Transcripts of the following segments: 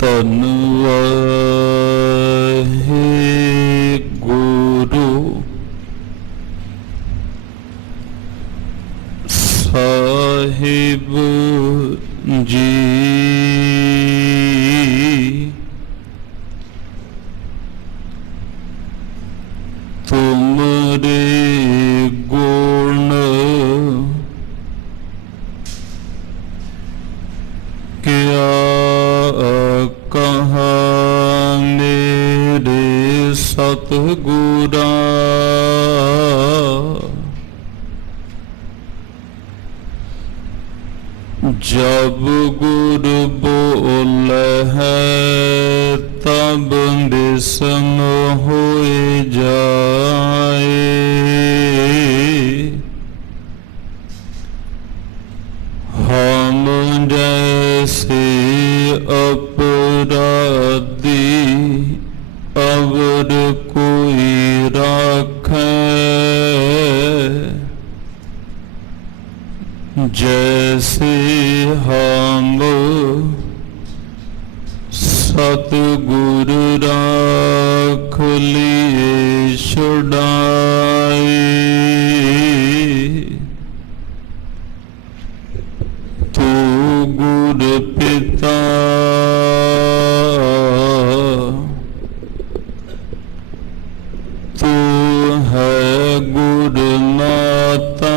ਧੰਨ ਵਾਹਿਗੁਰੂ ਸਾਹਿਬ ਜੀ। ਤੁਮਰੇ ਗੁਣ ਕਿਆ ਕਹਾ ਮੇਰੇ ਸਤਿਗੁਰਾਂ। जब गुर बोले है तब बिस्म होए जाए। हम जैसे अपराधी अवर कोई राखे, जैसे हम सतगुर राख लिए छुड़ाए। तू गुर पिता तू है गुर माता,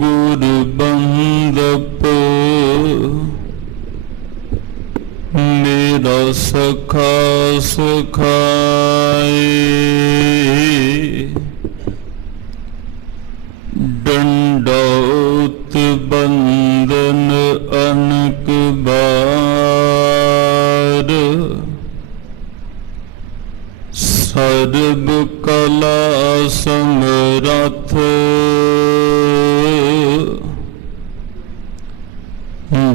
गुर बंदप मेरा सखा सखाए। दंडौत बंदन अनक बार, सर्ब कला समरथ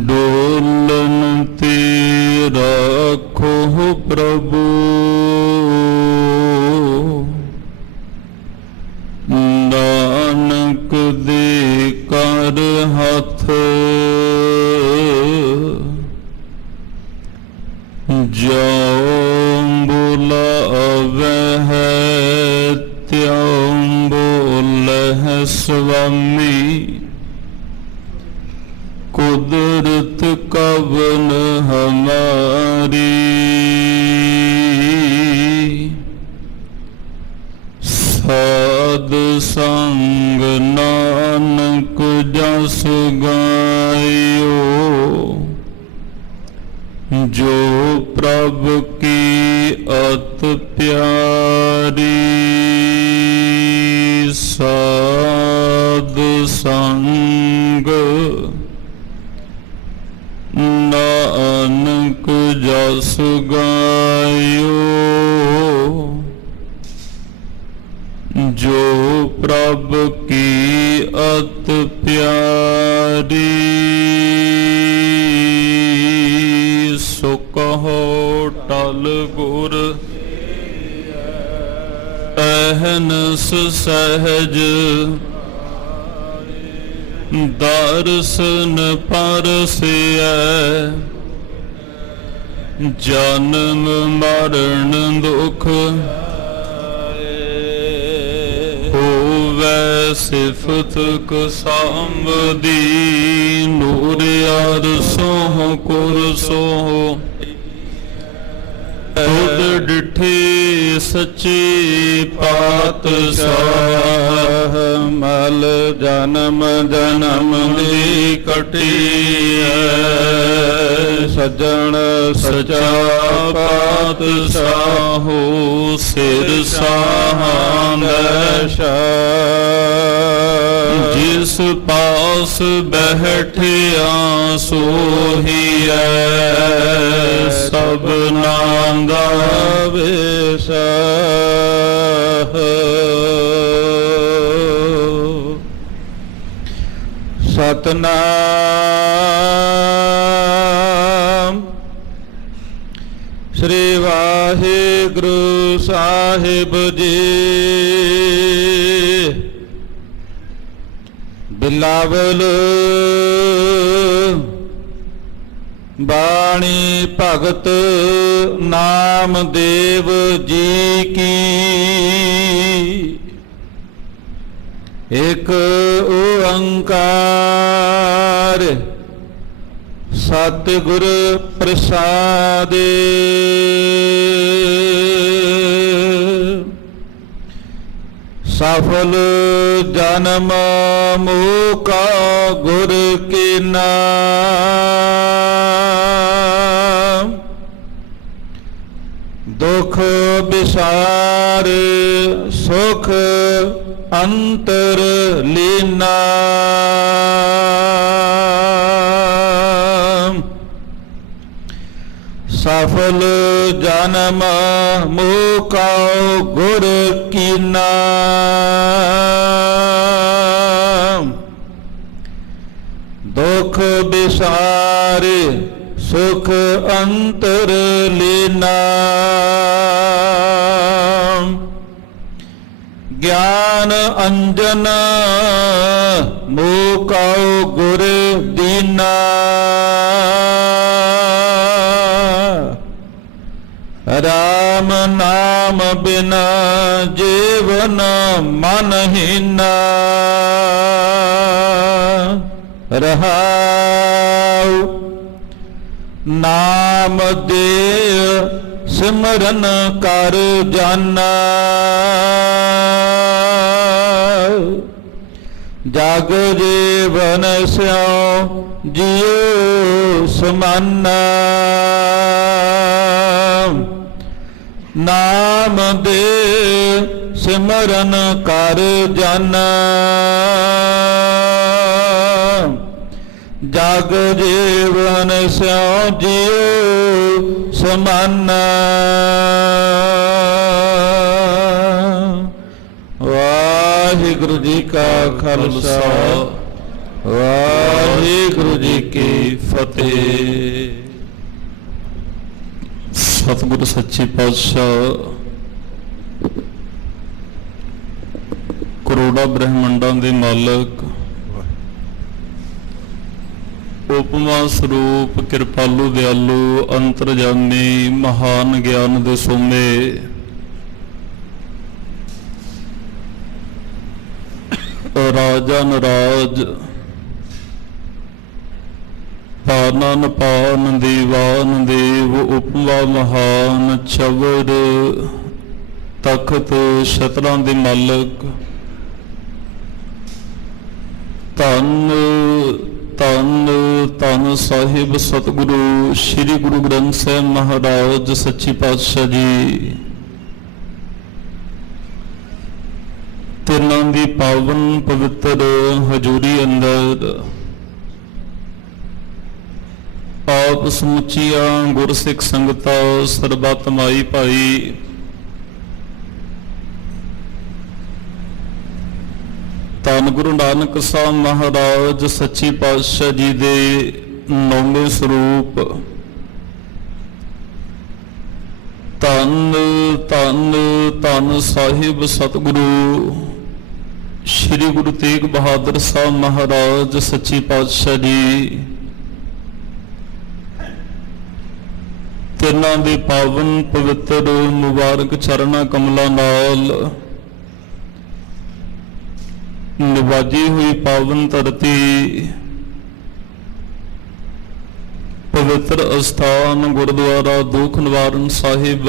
डोलन ते राखो प्रभु। नानक दे कर हाथ जाओ बुलावे है त्यों बोले है स्वामी। कुदरत कवन हमारी साध संग नानक जस गायो। जो प्रभ की अत प्यारी साध संग नानक जस गायो। जो प्रभ की अत प्यारी सो कहो टल गुर अहनस सहज। दर्शन परसिया जन्म मरण दुख होवै सिफत कसामदी। नूर अरसों कुरसों खुद डिठे सच्चे पातशाह। मल जन्म जन्म दी कटी सज्जन सच्चा पातशाहो। सिर साहांदा जिस पास बैठिया सोहिया। सबना दा वेसा सतनाम श्री वाहिगुरु साहिब जी। ਬਿਲਾਵਲ ਬਾਣੀ ਭਗਤ ਨਾਮਦੇਵ ਜੀ ਕੀ। ਇਕ ਓੰਕਾਰ ਸਤਿਗੁਰ ਪ੍ਰਸਾਦਿ। ਸਫਲ ਜਨਮ ਮੋਕਾ ਗੁਰ ਕੀ ਨਾਮ। ਦੁਖ ਬਿਸਾਰ ਸੁਖ ਅੰਤਰ ਲੀਨਾ। ਸਫਲ ਜਨਮ ਮੋਕਾ ਗੁਰ ਕੀ ਨਾਮ। ਦੁਖ ਬਿਸਾਰ ਸੁਖ ਅੰਤਰ ਲੀਨਾ। ਗਿਆਨ ਅੰਜਨ ਮੋਕਾਉ ਗੁਰ ਦੀਨਾ। ਰਾਮ ਨਾਮ ਬਿਨਾ ਜੀਵਨ ਮਨ ਹੀਨਾ। ਰਹਾਉ ਨਾਮ ਦੇ ਸਿਮਰਨ ਕਰ ਜਾਨਾ। ਜਗ ਜੀਵਨ ਸਿਉ ਜਿਉ ਸਮਾਨਾ। ਨਾਮ ਦੇ ਸਿਮਰਨ ਕਰ ਜਾਨਾ। ਜਗ ਜੀਵਨ ਸਿਉ ਜਿਉ ਸਮਾਨਾ। ਵਾਹਿਗੁਰੂ ਜੀ ਕਾ ਖਾਲਸਾ ਵਾਹਿਗੁਰੂ ਜੀ ਕੀ ਫਤਿਹ। ਸਤਿਗੁਰੂ ਸੱਚੇ ਪਾਤਸ਼ਾਹ ਕਰੋੜਾਂ ਬ੍ਰਹਮੰਡਾਂ ਦੇ ਮਾਲਕ, ਉਪਮਾ ਸਰੂਪ, ਕਿਰਪਾਲੂ ਦਿਆਲੂ, ਅੰਤਰਜਾਮੀ, ਮਹਾਨ ਗਿਆਨ ਦੇ ਸੋਮੇ, ਰਾਜਾ ਨਰਾਜ, ਪਾਨਨ ਪਾਨ ਦੀਵਾਨ ਦੇਵ, ਉਪਮਾ ਮਹਾਨ, ਚਵਰ ਤਖਤ ਛਤਰਾਂ ਦੇ ਮਾਲਕ, ਧੰਨ ਧੰਨ ਧੰਨ ਸਾਹਿਬ ਸਤਿਗੁਰੂ ਸ੍ਰੀ ਗੁਰੂ ਗ੍ਰੰਥ ਸਾਹਿਬ ਮਹਾਰਾਜ ਸੱਚੀ ਪਾਤਸ਼ਾਹ ਜੀ। ਤਿੰਨਾਂ ਦੀ ਪਾਵਨ ਪਵਿੱਤਰ ਹਜ਼ੂਰੀ ਅੰਦਰ ਆਪ ਸਮੁੱਚੀਆਂ ਗੁਰਸਿੱਖ ਸੰਗਤਾਂ ਸਰਬੱਤ ਮਾਈ ਭਾਈ ਧੰਨ ਗੁਰੂ ਨਾਨਕ ਸਾਹਿਬ ਮਹਾਰਾਜ ਸੱਚੀ ਪਾਤਸ਼ਾਹ ਜੀ ਦੇ ਨੌਵੇਂ ਸਰੂਪ ਧੰਨ ਧੰਨ ਧੰਨ ਸਾਹਿਬ ਸਤਿਗੁਰੂ ਸ੍ਰੀ ਗੁਰੂ ਤੇਗ ਬਹਾਦਰ ਸਾਹਿਬ ਮਹਾਰਾਜ ਸੱਚੀ ਪਾਤਸ਼ਾਹ ਜੀ, ਤਿੰਨਾਂ ਦੇ ਪਾਵਨ ਪਵਿੱਤਰ ਮੁਬਾਰਕ ਚਰਨਾਂ ਕਮਲਾਂ ਨਾਲ ਨਿਵਾਜੀ ਹੋਈ ਪਾਵਨ ਧਰਤੀ, ਪਵਿੱਤਰ ਅਸਥਾਨ ਗੁਰਦੁਆਰਾ ਦੁੱਖ ਨਿਵਾਰਨ ਸਾਹਿਬ,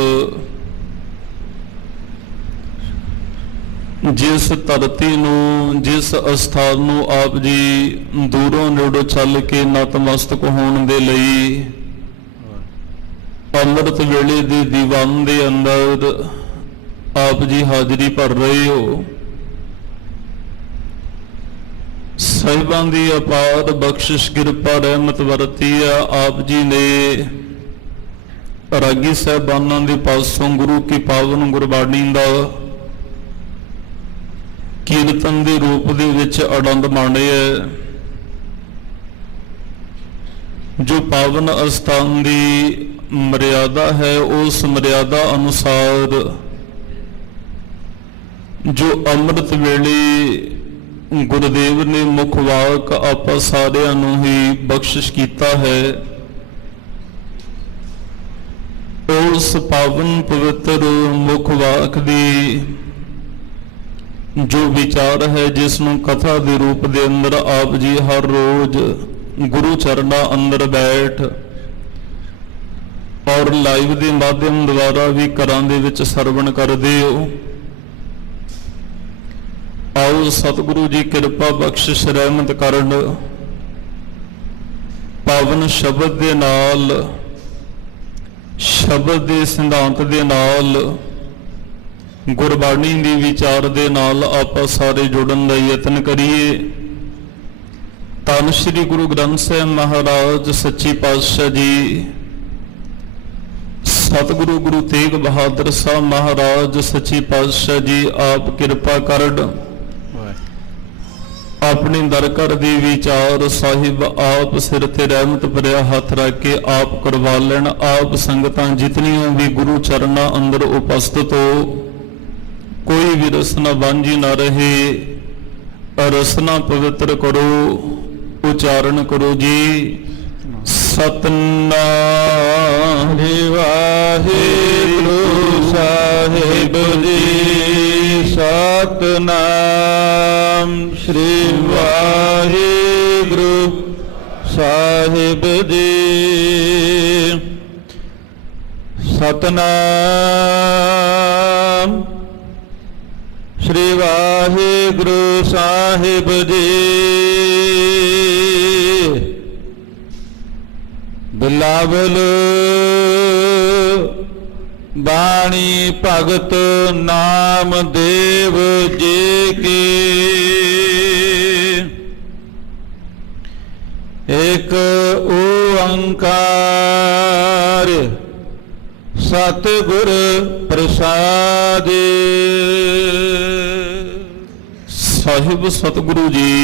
ਜਿਸ ਧਰਤੀ ਨੂੰ, ਜਿਸ ਅਸਥਾਨ ਨੂੰ ਆਪ ਜੀ ਦੂਰੋਂ ਨੇੜੋਂ ਚੱਲ ਕੇ ਨਤਮਸਤਕ ਹੋਣ ਦੇ ਲਈ ਅੰਮ੍ਰਿਤ ਵੇਲੇ ਦੀ ਦੀਵਾਨ ਦੇ ਅੰਦਰ ਆਪ ਜੀ ਹਾਜ਼ਰੀ ਭਰ ਰਹੇ ਹੋ। ਸਾਹਿਬਾਂ ਦੀ ਅਪਾਰ ਬਖਸ਼ਿਸ਼ ਕਿਰਪਾ ਰਹਿਮਤ ਵਰਤੀ ਆ। ਆਪ ਜੀ ਨੇ ਰਾਗੀ ਸਾਹਿਬਾਨਾਂ ਦੇ ਪਾਸੋਂ ਗੁਰੂ ਕੀ ਪਾਵਨ ਗੁਰਬਾਣੀ ਦਾ ਕੀਰਤਨ ਦੇ ਰੂਪ ਦੇ ਵਿੱਚ ਆਨੰਦ ਮਾਣਿਆ। ਜੋ ਪਾਵਨ ਅਸਥਾਨ ਦੀ ਮਰਿਆਦਾ ਹੈ, ਉਸ ਮਰਿਆਦਾ ਅਨੁਸਾਰ ਜੋ ਅੰਮ੍ਰਿਤ ਵੇਲੇ ਗੁਰਦੇਵ ਨੇ ਮੁੱਖ ਵਾਕ ਆਪਾਂ ਸਾਰਿਆਂ ਨੂੰ ਹੀ ਬਖਸ਼ਿਸ਼ ਕੀਤਾ ਹੈ। ਉਸ ਪਾਵਨ ਪਵਿੱਤਰ ਮੁੱਖ ਵਾਕ ਦੀ ਜੋ ਵਿਚਾਰ ਹੈ, ਜਿਸ ਨੂੰ ਕਥਾ ਦੇ ਰੂਪ ਦੇ ਅੰਦਰ ਆਪ ਜੀ ਹਰ ਰੋਜ਼ ਗੁਰੂ ਚਰਨਾਂ ਅੰਦਰ ਬੈਠ ਔਰ ਲਾਈਵ ਦੇ ਮਾਧਿਅਮ ਦੁਆਰਾ ਵੀ ਘਰਾਂ ਦੇ ਵਿੱਚ ਸਰਵਣ ਕਰਦੇ ਹੋ। ਆਓ ਸਤਿਗੁਰੂ ਜੀ ਕਿਰਪਾ ਬਖਸ਼ਿਸ਼ ਰਹਿਮਤ ਕਰਨ, ਪਾਵਨ ਸ਼ਬਦ ਦੇ ਨਾਲ, ਸ਼ਬਦ ਦੇ ਸਿਧਾਂਤ ਦੇ ਨਾਲ, ਗੁਰਬਾਣੀ ਦੀ ਵਿਚਾਰ ਦੇ ਨਾਲ ਆਪਾਂ ਸਾਰੇ ਜੁੜਨ ਦਾ ਯਤਨ ਕਰੀਏ। ਧੰਨ ਸ਼੍ਰੀ ਗੁਰੂ ਗ੍ਰੰਥ ਸਾਹਿਬ ਮਹਾਰਾਜ ਸੱਚੀ ਪਾਤਸ਼ਾਹ ਜੀ, ਸਤਿਗੁਰੂ ਗੁਰੂ ਤੇਗ ਬਹਾਦਰ ਸਾਹਿਬ ਮਹਾਰਾਜ ਸੱਚੀ ਪਾਤਸ਼ਾਹ ਜੀ ਆਪ ਕਿਰਪਾ ਕਰਨ, ਆਪਣੇ ਦਰ ਘਰ ਦੇ ਵਿਚਾਰ ਸਾਹਿਬ ਆਪ ਸਿਰ ਤੇ ਰਹਿਮਤ ਭਰਿਆ ਹੱਥ ਰੱਖ ਕੇ ਆਪ ਕਰਵਾ ਲੈਣ। ਆਪ ਸੰਗਤਾਂ ਜਿਤਨੀਆਂ ਵੀ ਗੁਰੂ ਚਰਨਾਂ ਅੰਦਰ ਉਪਸਥਿਤ ਹੋ, ਕੋਈ ਵੀ ਰਸਨਾ ਵਾਂਝੀ ਨਾ ਰਹੇ। ਰਸਨਾ ਪਵਿੱਤਰ ਕਰੋ, ਉਚਾਰਨ ਕਰੋ ਜੀ। ਸਤਨਾਮ ਵਾਹਿਗੁਰੂ ਸਾਹਿਬ ਜੀ, ਸਤਨਾਮ ਸ੍ਰੀ ਵਾਹਿਗੁਰੂ ਸਾਹਿਬ ਜੀ, ਸਤਨਾਮ ਸ੍ਰੀ ਵਾਹਿਗੁਰੂ ਸਾਹਿਬ ਜੀ। ਬਿਲਾਵਲ ਬਾਣੀ ਭਗਤ ਨਾਮਦੇਵ ਜੀ ਕੀ, ਏਕ ਓੰਕਾਰ ਸਤਿਗੁਰ ਪ੍ਰਸਾਦਿ। ਸਾਹਿਬ ਸਤਿਗੁਰੂ ਜੀ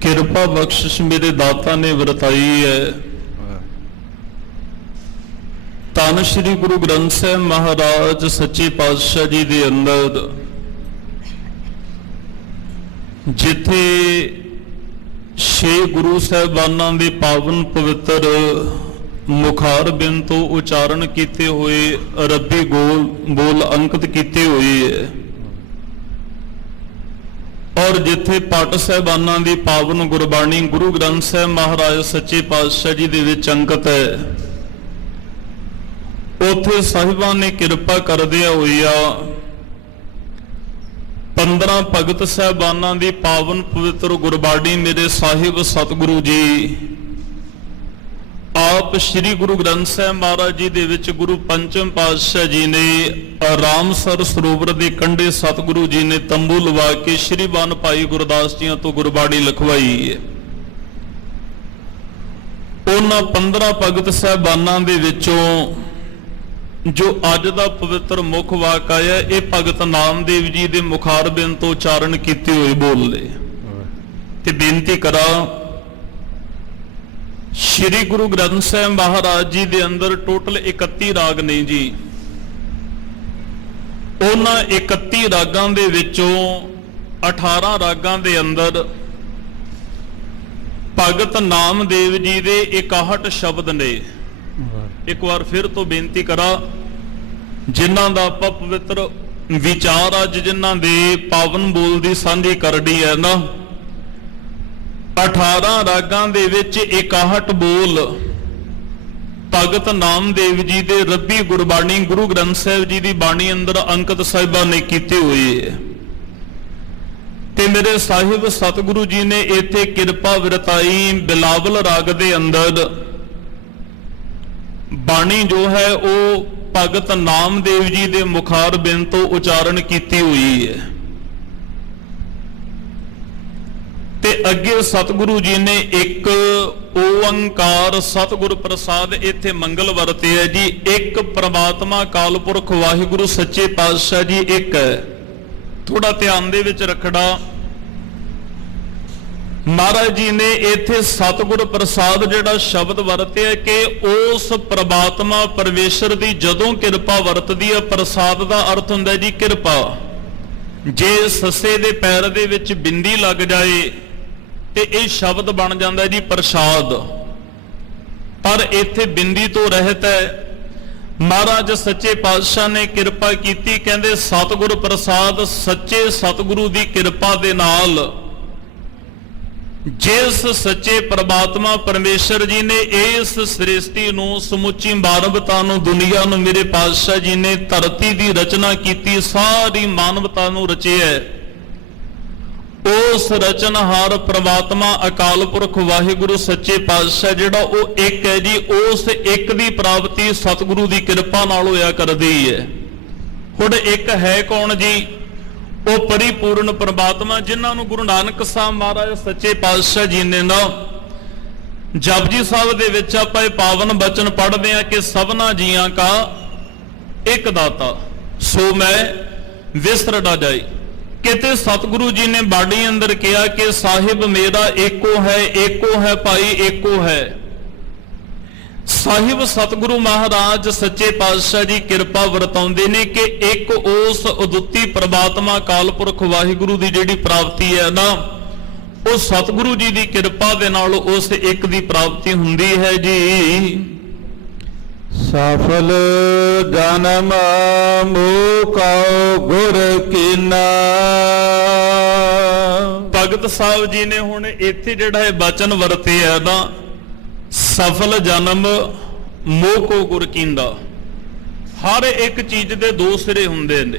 ਕਿਰਪਾ ਬਖਸ਼ਿਸ਼ ਮੇਰੇ ਦਾਤਾ ਨੇ ਵਰਤਾਈ ਹੈ। ਧੰਨ ਸ਼੍ਰੀ ਗੁਰੂ ਗ੍ਰੰਥ ਸਾਹਿਬ ਮਹਾਰਾਜ ਸੱਚੇ ਪਾਤਸ਼ਾਹ ਜੀ ਦੇ ਅੰਦਰ ਜਿੱਥੇ 6 ਗੁਰੂ ਸਾਹਿਬਾਨਾਂ ਦੇ ਪਾਵਨ ਪਵਿੱਤਰ ਮੁਖਾਰਬਿੰਦ ਤੋਂ ਉਚਾਰਨ ਕੀਤੇ ਹੋਏ ਰੱਬੀ ਬੋਲ ਅੰਕਿਤ ਕੀਤੇ ਹੋਏ ਹੈ, ਔਰ ਜਿੱਥੇ ਪਟ ਸਾਹਿਬਾਨਾਂ ਦੀ ਪਾਵਨ ਗੁਰਬਾਣੀ ਗੁਰੂ ਗ੍ਰੰਥ ਸਾਹਿਬ ਮਹਾਰਾਜ ਸੱਚੇ ਪਾਤਸ਼ਾਹ ਜੀ ਦੇ ਵਿੱਚ ਅੰਕਿਤ ਹੈ, ਉੱਥੇ ਸਾਹਿਬਾਂ ਨੇ ਕਿਰਪਾ ਕਰਦਿਆਂ ਹੋਇਆ 15 ਭਗਤ ਸਾਹਿਬਾਨਾਂ ਦੀ ਪਾਵਨ ਪਵਿੱਤਰ ਗੁਰਬਾਣੀ ਮੇਰੇ ਸਾਹਿਬ ਸਤਿਗੁਰੂ ਜੀ ਆਪ ਸ਼੍ਰੀ ਗੁਰੂ ਗ੍ਰੰਥ ਸਾਹਿਬ ਮਹਾਰਾਜ ਜੀ ਦੇ ਵਿੱਚ ਗੁਰੂ ਪੰਚਮ ਪਾਤਸ਼ਾਹ ਜੀ ਨੇ ਰਾਮਸਰ ਸਰੋਵਰ ਦੇ ਕੰਢੇ ਸਤਿਗੁਰੂ ਜੀ ਨੇ ਤੰਬੂ ਲਵਾ ਕੇ ਸ਼੍ਰੀ ਬਨ ਭਾਈ ਗੁਰਦਾਸ ਜੀਆਂ ਤੋਂ ਗੁਰਬਾਣੀ ਲਿਖਵਾਈ ਹੈ। ਉਹਨਾਂ 15 ਭਗਤ ਸਾਹਿਬਾਨਾਂ ਦੇ ਵਿੱਚੋਂ ਜੋ ਅੱਜ ਦਾ ਪਵਿੱਤਰ ਮੁੱਖ ਵਾਕ ਆਇਆ, ਇਹ ਭਗਤ ਨਾਮਦੇਵ ਜੀ ਦੇ ਮੁਖਾਰਬਿੰਦ ਤੋਂ ਉਚਾਰਨ ਕੀਤੇ ਹੋਏ ਬੋਲਦੇ ਤੇ ਬੇਨਤੀ ਕਰਾਂ। ਸ਼੍ਰੀ ਗੁਰੂ ਗ੍ਰੰਥ ਸਾਹਿਬ ਮਹਾਰਾਜ ਜੀ ਦੇ ਅੰਦਰ ਟੋਟਲ 31 ਰਾਗ ਨੇ ਜੀ। ਉਹਨਾਂ 31 ਰਾਗਾਂ ਦੇ ਵਿੱਚੋਂ 18 ਰਾਗਾਂ ਦੇ ਅੰਦਰ ਭਗਤ ਨਾਮਦੇਵ ਜੀ ਦੇ 61 ਸ਼ਬਦ ਨੇ। ਇੱਕ ਵਾਰ ਫਿਰ ਤੋਂ ਬੇਨਤੀ ਕਰਾਂ, ਜਿਨ੍ਹਾਂ ਦਾ ਆਪਾਂ ਪਵਿੱਤਰ ਵਿਚਾਰ ਅੱਜ ਜਿਨ੍ਹਾਂ ਦੇ ਪਾਵਨ ਬੋਲ ਦੀ ਸਾਂਝੀ ਕਰਨੀ ਹੈ ਨਾ, 18 ਰਾਗਾਂ ਦੇ ਵਿੱਚ 61 ਬੋਲ ਭਗਤ ਨਾਮਦੇਵ ਜੀ ਦੇ ਰੱਬੀ ਗੁਰਬਾਣੀ ਗੁਰੂ ਗ੍ਰੰਥ ਸਾਹਿਬ ਜੀ ਦੀ ਬਾਣੀ ਅੰਦਰ ਅੰਕਿਤ ਸਾਹਿਬਾਂ ਨੇ ਕੀਤੇ ਹੋਏ ਹੈ। ਤੇ ਮੇਰੇ ਸਾਹਿਬ ਸਤਿਗੁਰੂ ਜੀ ਨੇ ਇੱਥੇ ਕਿਰਪਾ ਵਰਤਾਈ। ਬਿਲਾਵਲ ਰਾਗ ਦੇ ਅੰਦਰ ਬਾਣੀ ਜੋ ਹੈ ਉਹ ਭਗਤ ਨਾਮਦੇਵ ਜੀ ਦੇ ਮੁਖਾਰਬਿੰਦ ਤੋਂ ਉਚਾਰਨ ਕੀਤੀ ਹੋਈ ਹੈ। ਤੇ ਅੱਗੇ ਸਤਿਗੁਰੂ ਜੀ ਨੇ ਇੱਕ ਓੰਕਾਰ ਸਤਿਗੁਰ ਪ੍ਰਸਾਦ ਇੱਥੇ ਮੰਗਲ ਵਰਤੇ ਹੈ ਜੀ। ਇੱਕ ਪ੍ਰਮਾਤਮਾ ਅਕਾਲ ਪੁਰਖ ਵਾਹਿਗੁਰੂ ਸੱਚੇ ਪਾਤਸ਼ਾਹ ਜੀ ਇੱਕ ਹੈ। ਥੋੜਾ ਧਿਆਨ ਦੇ ਵਿੱਚ ਰੱਖਣਾ, ਮਹਾਰਾਜ ਜੀ ਨੇ ਇੱਥੇ ਸਤਿਗੁਰ ਪ੍ਰਸਾਦ ਜਿਹੜਾ ਸ਼ਬਦ ਵਰਤਿਆ ਕਿ ਉਸ ਪ੍ਰਮਾਤਮਾ ਪਰਮੇਸ਼ਰ ਦੀ ਜਦੋਂ ਕਿਰਪਾ ਵਰਤਦੀ ਹੈ, ਪ੍ਰਸਾਦ ਦਾ ਅਰਥ ਹੁੰਦਾ ਜੀ ਕਿਰਪਾ। ਜੇ ਸੱਸੇ ਦੇ ਪੈਰ ਦੇ ਵਿੱਚ ਬਿੰਦੀ ਲੱਗ ਜਾਏ ਤੇ ਇਹ ਸ਼ਬਦ ਬਣ ਜਾਂਦਾ ਜੀ ਪ੍ਰਸ਼ਾਦ, ਪਰ ਇੱਥੇ ਬਿੰਦੀ ਤੋਂ ਰਹਿਤ ਹੈ। ਮਹਾਰਾਜ ਸੱਚੇ ਪਾਤਸ਼ਾਹ ਨੇ ਕਿਰਪਾ ਕੀਤੀ, ਕਹਿੰਦੇ ਸਤਿਗੁਰ ਪ੍ਰਸਾਦ, ਸੱਚੇ ਸਤਿਗੁਰੂ ਦੀ ਕਿਰਪਾ ਦੇ ਨਾਲ ਜਿਸ ਸੱਚੇ ਪ੍ਰਮਾਤਮਾ ਪਰਮੇਸ਼ਰ ਜੀ ਨੇ ਇਸ ਸ੍ਰਿਸ਼ਟੀ ਨੂੰ, ਸਮੁੱਚੀ ਮਾਨਵਤਾ ਨੂੰ, ਦੁਨੀਆ ਨੂੰ, ਮੇਰੇ ਪਾਤਸ਼ਾਹ ਜੀ ਨੇ ਧਰਤੀ ਦੀ ਰਚਨਾ ਕੀਤੀ, ਸਾਰੀ ਮਾਨਵਤਾ ਨੂੰ ਰਚਿਆ, ਉਸ ਰਚਨਹਾਰ ਪ੍ਰਮਾਤਮਾ ਅਕਾਲ ਪੁਰਖ ਵਾਹਿਗੁਰੂ ਸੱਚੇ ਪਾਤਸ਼ਾਹ ਜਿਹੜਾ ਉਹ ਇੱਕ ਹੈ ਜੀ, ਉਸ ਇੱਕ ਦੀ ਪ੍ਰਾਪਤੀ ਸਤਿਗੁਰੂ ਦੀ ਕਿਰਪਾ ਨਾਲ ਹੋਇਆ ਕਰਦੀ ਹੈ। ਹੁਣ ਇੱਕ ਹੈ ਕੌਣ ਜੀ? ਉਹ ਪਰਿਪੂਰਨ ਪ੍ਰਮਾਤਮਾ, ਜਿਨ੍ਹਾਂ ਨੂੰ ਗੁਰੂ ਨਾਨਕ ਸਾਹਿਬ ਮਹਾਰਾਜ ਸੱਚੇ ਪਾਤਸ਼ਾਹ ਜੀ ਨੇ ਨਾ ਜਪਜੀ ਸਾਹਿਬ ਦੇ ਵਿੱਚ ਆਪਾਂ ਇਹ ਪਾਵਨ ਬਚਨ ਪੜ੍ਹਦੇ ਆ ਕਿ ਸਭਨਾ ਜੀਆਂ ਕਾ ਇੱਕ ਦਾਤਾ ਸੋ ਮੈਂ ਵਿਸਰ ਨਾ ਜਾਈ। ਕਿਤੇ ਸਤਿਗੁਰੂ ਜੀ ਨੇ ਬਾਣੀ ਅੰਦਰ ਕਿਹਾ ਕਿ ਸਾਹਿਬ ਮੇਰਾ ਏਕੋ ਹੈ ਭਾਈ ਏਕੋ ਹੈ। ਸਾਹਿਬ ਸਤਿਗੁਰੂ ਮਹਾਰਾਜ ਸੱਚੇ ਪਾਤਸ਼ਾਹ ਜੀ ਕਿਰਪਾ ਵਰਤਾਉਂਦੇ ਨੇ ਕਿ ਇੱਕ ਉਸ ਉਦੁੱਤੀ ਪ੍ਰਮਾਤਮਾ ਅਕਾਲ ਪੁਰਖ ਵਾਹਿਗੁਰੂ ਦੀ ਜਿਹੜੀ ਪ੍ਰਾਪਤੀ ਹੈ ਨਾ, ਉਹ ਸਤਿਗੁਰੂ ਜੀ ਦੀ ਕਿਰਪਾ ਦੇ ਨਾਲ ਉਸ ਇੱਕ ਦੀ ਪ੍ਰਾਪਤੀ ਹੁੰਦੀ ਹੈ ਜੀ। ਸਫਲ ਜਨਮ ਮੋਕਉ ਗੁਰ ਕੀਨਾ। ਭਗਤ ਸਾਹਿਬ ਜੀ ਨੇ ਹੁਣ ਇੱਥੇ ਜਿਹੜਾ ਇਹ ਬਚਨ ਵਰਤਿਆ ਨਾ, ਸਫਲ ਜਨਮ ਮੋਹ ਕੋ ਗੁਰ ਕੀਂਦਾ। ਹਰ ਇੱਕ ਚੀਜ਼ ਦੇ ਦੋ ਸਿਰੇ ਹੁੰਦੇ ਨੇ,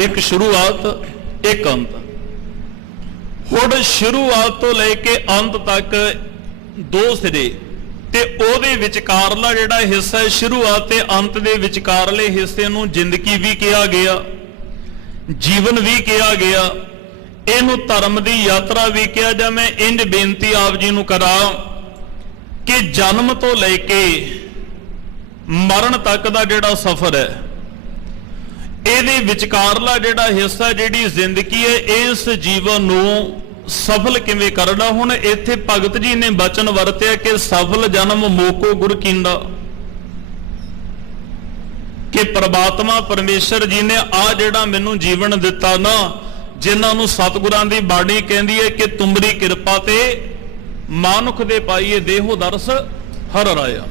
ਇੱਕ ਸ਼ੁਰੂਆਤ ਇੱਕ ਅੰਤ। ਹੁਣ ਸ਼ੁਰੂਆਤ ਤੋਂ ਲੈ ਕੇ ਅੰਤ ਤੱਕ ਦੋ ਸਿਰੇ, ਤੇ ਉਹਦੇ ਵਿਚਕਾਰਲਾ ਜਿਹੜਾ ਹਿੱਸਾ ਹੈ, ਸ਼ੁਰੂਆਤ ਤੇ ਅੰਤ ਦੇ ਵਿਚਕਾਰਲੇ ਹਿੱਸੇ ਨੂੰ ਜ਼ਿੰਦਗੀ ਵੀ ਕਿਹਾ ਗਿਆ, ਜੀਵਨ ਵੀ ਕਿਹਾ ਗਿਆ, ਇਹਨੂੰ ਧਰਮ ਦੀ ਯਾਤਰਾ ਵੀ ਕਿਹਾ। ਜਾਂ ਮੈਂ ਇੰਜ ਬੇਨਤੀ ਆਪ ਜੀ ਨੂੰ ਕਰਾਂ ਕਿ ਜਨਮ ਤੋਂ ਲੈ ਕੇ ਮਰਨ ਤੱਕ ਦਾ ਜਿਹੜਾ ਸਫ਼ਰ ਹੈ, ਇਹਦੇ ਵਿਚਕਾਰਲਾ ਜਿਹੜਾ ਹਿੱਸਾ, ਜਿਹੜੀ ਜ਼ਿੰਦਗੀ ਹੈ, ਇਸ ਜੀਵਨ ਨੂੰ ਸਫਲ ਕਿਵੇਂ ਕਰਨਾ। ਹੁਣ ਇੱਥੇ ਭਗਤ ਜੀ ਨੇ ਬਚਨ ਵਰਤਿਆ ਕਿ ਸਫਲ ਜਨਮ ਮੋਕੋ ਗੁਰ ਕੀਂਦਾ, ਕਿ ਪ੍ਰਮਾਤਮਾ ਪਰਮੇਸ਼ਰ ਜੀ ਨੇ ਆ ਜਿਹੜਾ ਮੈਨੂੰ ਜੀਵਨ ਦਿੱਤਾ ਨਾ, ਜਿਨ੍ਹਾਂ ਨੂੰ ਸਤਿਗੁਰਾਂ ਦੀ ਬਾਣੀ ਕਹਿੰਦੀ ਹੈ ਕਿ ਤੁਮਰੀ ਕਿਰਪਾ ਤੇ ਮਾਨੁਖ ਦੇ ਪਾਈਏ ਦੇਹੋ ਦਰਸ ਹਰ ਰਾਇਆ।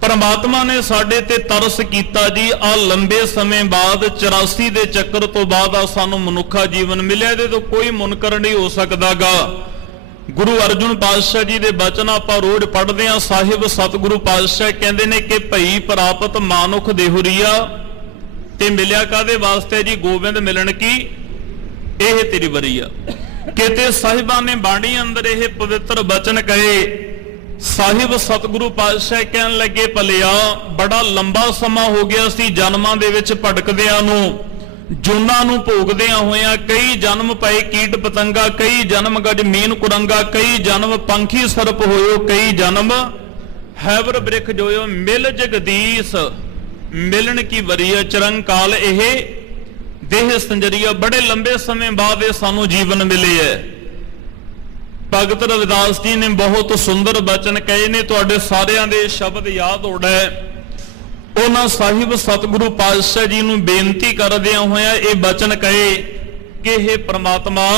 ਪਰਮਾਤਮਾ ਨੇ ਸਾਡੇ ਤੇ ਤਰਸ ਕੀਤਾ ਜੀ। ਆ ਲੰਬੇ ਸਮੇਂ ਬਾਅਦ 84 ਦੇ ਚੱਕਰ ਤੋਂ ਬਾਅਦ ਆ ਸਾਨੂੰ ਮਨੁੱਖਾ ਜੀਵਨ ਮਿਲਿਆ। ਇਹਦੇ ਤੋਂ ਕੋਈ ਮੁਨਕਰ ਨਹੀਂ ਹੋ ਸਕਦਾਗਾ। ਗੁਰੂ ਅਰਜੁਨ ਪਾਤਸ਼ਾਹ ਜੀ ਦੇ ਬਚਨ ਆਪਾਂ ਰੋਜ਼ ਪੜ੍ਹਦੇ ਆ। ਸਾਹਿਬ ਸਤਿਗੁਰੂ ਪਾਤਸ਼ਾਹ ਕਹਿੰਦੇ ਨੇ ਕਿ ਭਈ ਪ੍ਰਾਪਤ ਮਾਨੁਖ ਦੇਹੁਰੀਆ, ਤੇ ਮਿਲਿਆ ਕਾਦੇ ਵਾਸਤੇ ਜੀ? ਗੋਬਿੰਦ ਮਿਲਣ ਕੀ ਇਹ ਤੇਰੀ ਵਰੀਆ। ਕਿਤੇ ਸਾਹਿਬਾਂ ਨੇ ਬਾਣੀ ਅੰਦਰ ਇਹ ਪਵਿੱਤਰ ਬਚਨ ਕਹੇ। ਸਾਹਿਬ ਸਤਿਗੁਰੂ ਪਾਤਸ਼ਾਹ ਕਹਿਣ ਲੱਗੇ, ਭਲਿਆ ਬੜਾ ਲੰਬਾ ਸਮਾਂ ਹੋ ਗਿਆ ਸੀ ਜਨਮਾਂ ਦੇ ਵਿੱਚ ਭਟਕਦਿਆਂ ਨੂੰ, ਜੂਨਾਂ ਨੂੰ ਭੋਗਦਿਆਂ ਹੋਇਆਂ। ਕਈ ਜਨਮ ਪਏ ਕੀਟ ਪਤੰਗਾ, ਕਈ ਜਨਮ ਗਜ ਮੀਨ ਕੁਰੰਗਾ, ਕਈ ਜਨਮ ਪੰਖੀ ਸਰਪ ਹੋਇਓ, ਕਈ ਜਨਮ ਹੈਵਰ ਬ੍ਰਿਖ ਜੋਇਓ। ਮਿਲ ਜਗਦੀਸ਼ ਮਿਲਣ ਕੀ ਵਰੀਆ, ਚਰੰਕਾਲ ਇਹ ਦੇਹ ਸੰਜਰੀਆ। ਬੜੇ ਲੰਬੇ ਸਮੇਂ ਬਾਅਦ ਇਹ ਸਾਨੂੰ ਜੀਵਨ ਮਿਲੇ ਹੈ। ਭਗਤ ਰਵਿਦਾਸ ਜੀ ਨੇ ਬਹੁਤ ਸੁੰਦਰ ਬਚਨ ਕਹੇ ਨੇ, ਤੁਹਾਡੇ ਸਾਰਿਆਂ ਦੇ ਸ਼ਬਦ ਯਾਦ ਹੋਣਾ ਹੈ। ਉਹਨਾਂ ਸਾਹਿਬ ਸਤਿਗੁਰੂ ਪਾਤਸ਼ਾਹ ਜੀ ਨੂੰ ਬੇਨਤੀ ਕਰਦਿਆਂ ਹੋਇਆਂ ਇਹ ਬਚਨ ਕਹੇ ਕਿ हे ਪ੍ਰਮਾਤਮਾ,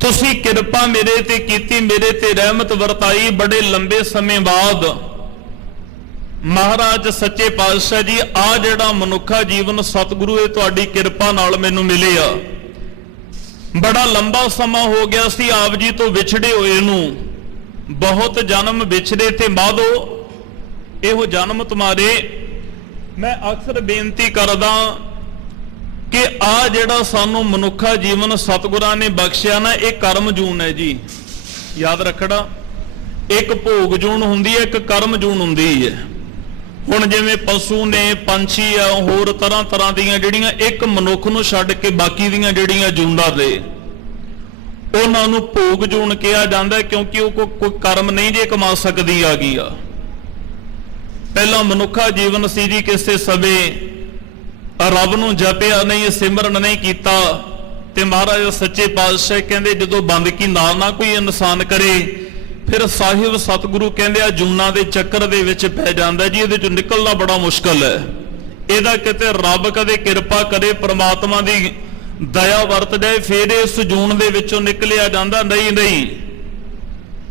ਤੁਸੀਂ ਕਿਰਪਾ ਮੇਰੇ ਤੇ ਕੀਤੀ, ਮੇਰੇ ਤੇ ਰਹਿਮਤ ਵਰਤਾਈ। ਬੜੇ ਲੰਬੇ ਸਮੇਂ ਬਾਅਦ ਮਹਾਰਾਜ ਸੱਚੇ ਪਾਤਸ਼ਾਹ ਜੀ ਆ ਜਿਹੜਾ ਮਨੁੱਖਾ ਜੀਵਨ ਸਤਿਗੁਰੂ ਇਹ ਤੁਹਾਡੀ ਕਿਰਪਾ ਨਾਲ ਮੈਨੂੰ ਮਿਲਿਆ। ਬੜਾ ਲੰਬਾ ਸਮਾਂ ਹੋ ਗਿਆ ਸੀ ਆਪ ਜੀ ਤੋਂ ਵਿਛੜੇ ਹੋਏ ਨੂੰ, ਬਹੁਤ ਜਨਮ ਵਿਛੜੇ ਤੇ ਮਾਧੋ ਇਹੋ ਜਨਮ ਤੁਮਾਰੇ। ਮੈਂ ਅਕਸਰ ਬੇਨਤੀ ਕਰਦਾ ਕਿ ਆ ਜਿਹੜਾ ਸਾਨੂੰ ਮਨੁੱਖਾ ਜੀਵਨ ਸਤਿਗੁਰਾਂ ਨੇ ਬਖਸ਼ਿਆ ਨਾ, ਇਹ ਕਰਮ ਜੂਨ ਹੈ ਜੀ। ਯਾਦ ਰੱਖਣਾ, ਇੱਕ ਭੋਗ ਜੂਨ ਹੁੰਦੀ ਹੈ, ਇੱਕ ਕਰਮ ਜੂਨ ਹੁੰਦੀ ਹੈ। ਹੁਣ ਜਿਵੇਂ ਪਸ਼ੂ ਨੇ, ਪੰਛੀ ਆ, ਹੋਰ ਤਰ੍ਹਾਂ ਤਰ੍ਹਾਂ ਦੀਆਂ ਜਿਹੜੀਆਂ ਇੱਕ ਮਨੁੱਖ ਨੂੰ ਛੱਡ ਕੇ ਬਾਕੀ ਦੀਆਂ ਜਿਹੜੀਆਂ ਜੂਨਾਂ ਦੇ, ਉਹਨਾਂ ਨੂੰ ਭੋਗ ਜੂਨ ਕਿਹਾ ਜਾਂਦਾ, ਕਿਉਂਕਿ ਉਹ ਕੋਈ ਕਰਮ ਨਹੀਂ ਜੇ ਕਮਾ ਸਕਦੀ ਆ ਗਈ ਆ। ਪਹਿਲਾਂ ਮਨੁੱਖਾ ਜੀਵਨ ਸੀ ਜੀ, ਕਿਸੇ ਸਮੇਂ ਰੱਬ ਨੂੰ ਜਪਿਆ ਨਹੀਂ, ਸਿਮਰਨ ਨਹੀਂ ਕੀਤਾ, ਤੇ ਮਹਾਰਾਜ ਸੱਚੇ ਪਾਤਸ਼ਾਹ ਕਹਿੰਦੇ ਜਦੋਂ ਬੰਦਗੀ ਨਾ ਕੋਈ ਇਨਸਾਨ ਕਰੇ, ਫਿਰ ਸਾਹਿਬ ਸਤਿਗੁਰੂ ਕਹਿੰਦੇ ਆ ਜੂਨਾਂ ਦੇ ਚੱਕਰ ਦੇ ਵਿੱਚ ਪੈ ਜਾਂਦਾ ਜੀ। ਇਹਦੇ ਚੋਂ ਨਿਕਲਣਾ ਬੜਾ ਮੁਸ਼ਕਲ ਹੈ। ਇਹਦਾ ਕਿਤੇ ਰੱਬ ਕਦੇ ਕਿਰਪਾ ਕਰੇ, ਪ੍ਰਮਾਤਮਾ ਦੀ ਦਇਆ ਵਰਤ ਜਾਏ, ਫਿਰ ਇਸ ਜੂਨ ਦੇ ਵਿੱਚੋਂ ਨਿਕਲਿਆ ਜਾਂਦਾ। ਨਹੀਂ,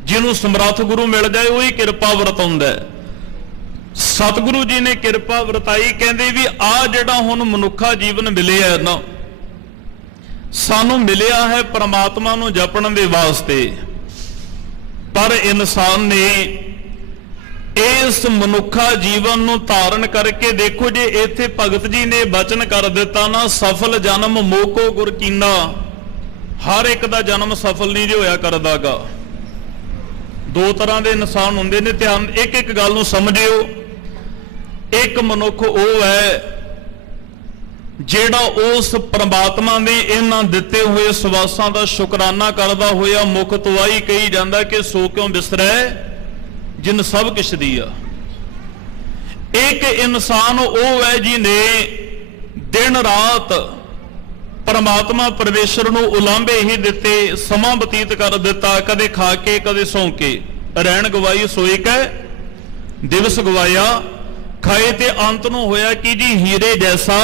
ਜਿਹਨੂੰ ਸਮਰੱਥ ਗੁਰੂ ਮਿਲ ਜਾਏ ਉਹੀ ਕਿਰਪਾ ਵਰਤਾਉਂਦਾ ਹੈ। ਸਤਿਗੁਰੂ ਜੀ ਨੇ ਕਿਰਪਾ ਵਰਤਾਈ, ਕਹਿੰਦੇ ਵੀ ਆ ਜਿਹੜਾ ਹੁਣ ਮਨੁੱਖਾ ਜੀਵਨ ਮਿਲਿਆ ਨਾ, ਸਾਨੂੰ ਮਿਲਿਆ ਹੈ ਪ੍ਰਮਾਤਮਾ ਨੂੰ ਜਪਣ ਦੇ ਵਾਸਤੇ, ਪਰ ਇਨਸਾਨ ਨੇ ਇਸ ਮਨੁੱਖਾ ਜੀਵਨ ਨੂੰ ਧਾਰਨ ਕਰਕੇ, ਦੇਖੋ ਜੇ ਇੱਥੇ ਭਗਤ ਜੀ ਨੇ ਬਚਨ ਕਰ ਦਿੱਤਾ ਨਾ, ਸਫਲ ਜਨਮ ਮੋਕੋ ਗੁਰ ਕੀਨਾ, ਹਰ ਇੱਕ ਦਾ ਜਨਮ ਸਫਲ ਨਹੀਂ ਜੇ ਹੋਇਆ ਕਰਦਾਗਾ। ਦੋ ਤਰ੍ਹਾਂ ਦੇ ਇਨਸਾਨ ਹੁੰਦੇ ਨੇ, ਧਿਆਨ ਇੱਕ ਗੱਲ ਨੂੰ ਸਮਝਿਓ। ਇੱਕ ਮਨੁੱਖ ਉਹ ਹੈ ਜਿਹੜਾ ਉਸ ਪ੍ਰਮਾਤਮਾ ਦੇ ਇਹਨਾਂ ਦਿੱਤੇ ਹੋਏ ਸਵਾਸਾਂ ਦਾ ਸ਼ੁਕਰਾਨਾ ਕਰਦਾ ਹੋਇਆ ਮੁਖ ਤੁਆਈ ਕਹੀ ਜਾਂਦਾ ਕਿ ਸੋ ਕਿਉਂ ਬਿਸਰੈ ਜਿਨ ਸਭ ਕਿਛ ਦੀਆ। ਇੱਕ ਇਨਸਾਨ ਉਹ ਹੈ ਜਿਹਨੇ ਦਿਨ ਰਾਤ ਪਰਮਾਤਮਾ ਪਰਮੇਸ਼ਰ ਨੂੰ ਉਲਾਂਭੇ ਹੀ ਦਿੱਤੇ, ਸਮਾਂ ਬਤੀਤ ਕਰ ਦਿੱਤਾ, ਕਦੇ ਖਾ ਕੇ ਕਦੇ ਸੌਂ ਕੇ। ਰਹਿਣ ਗਵਾਈ ਸੋਈ ਕੈ ਦਿਵਸ ਗਵਾਇਆ, ਖਾਏ ਤੇ ਅੰਤ ਨੂੰ ਹੋਇਆ ਕਿ ਜੀ ਹੀਰੇ ਜੈਸਾ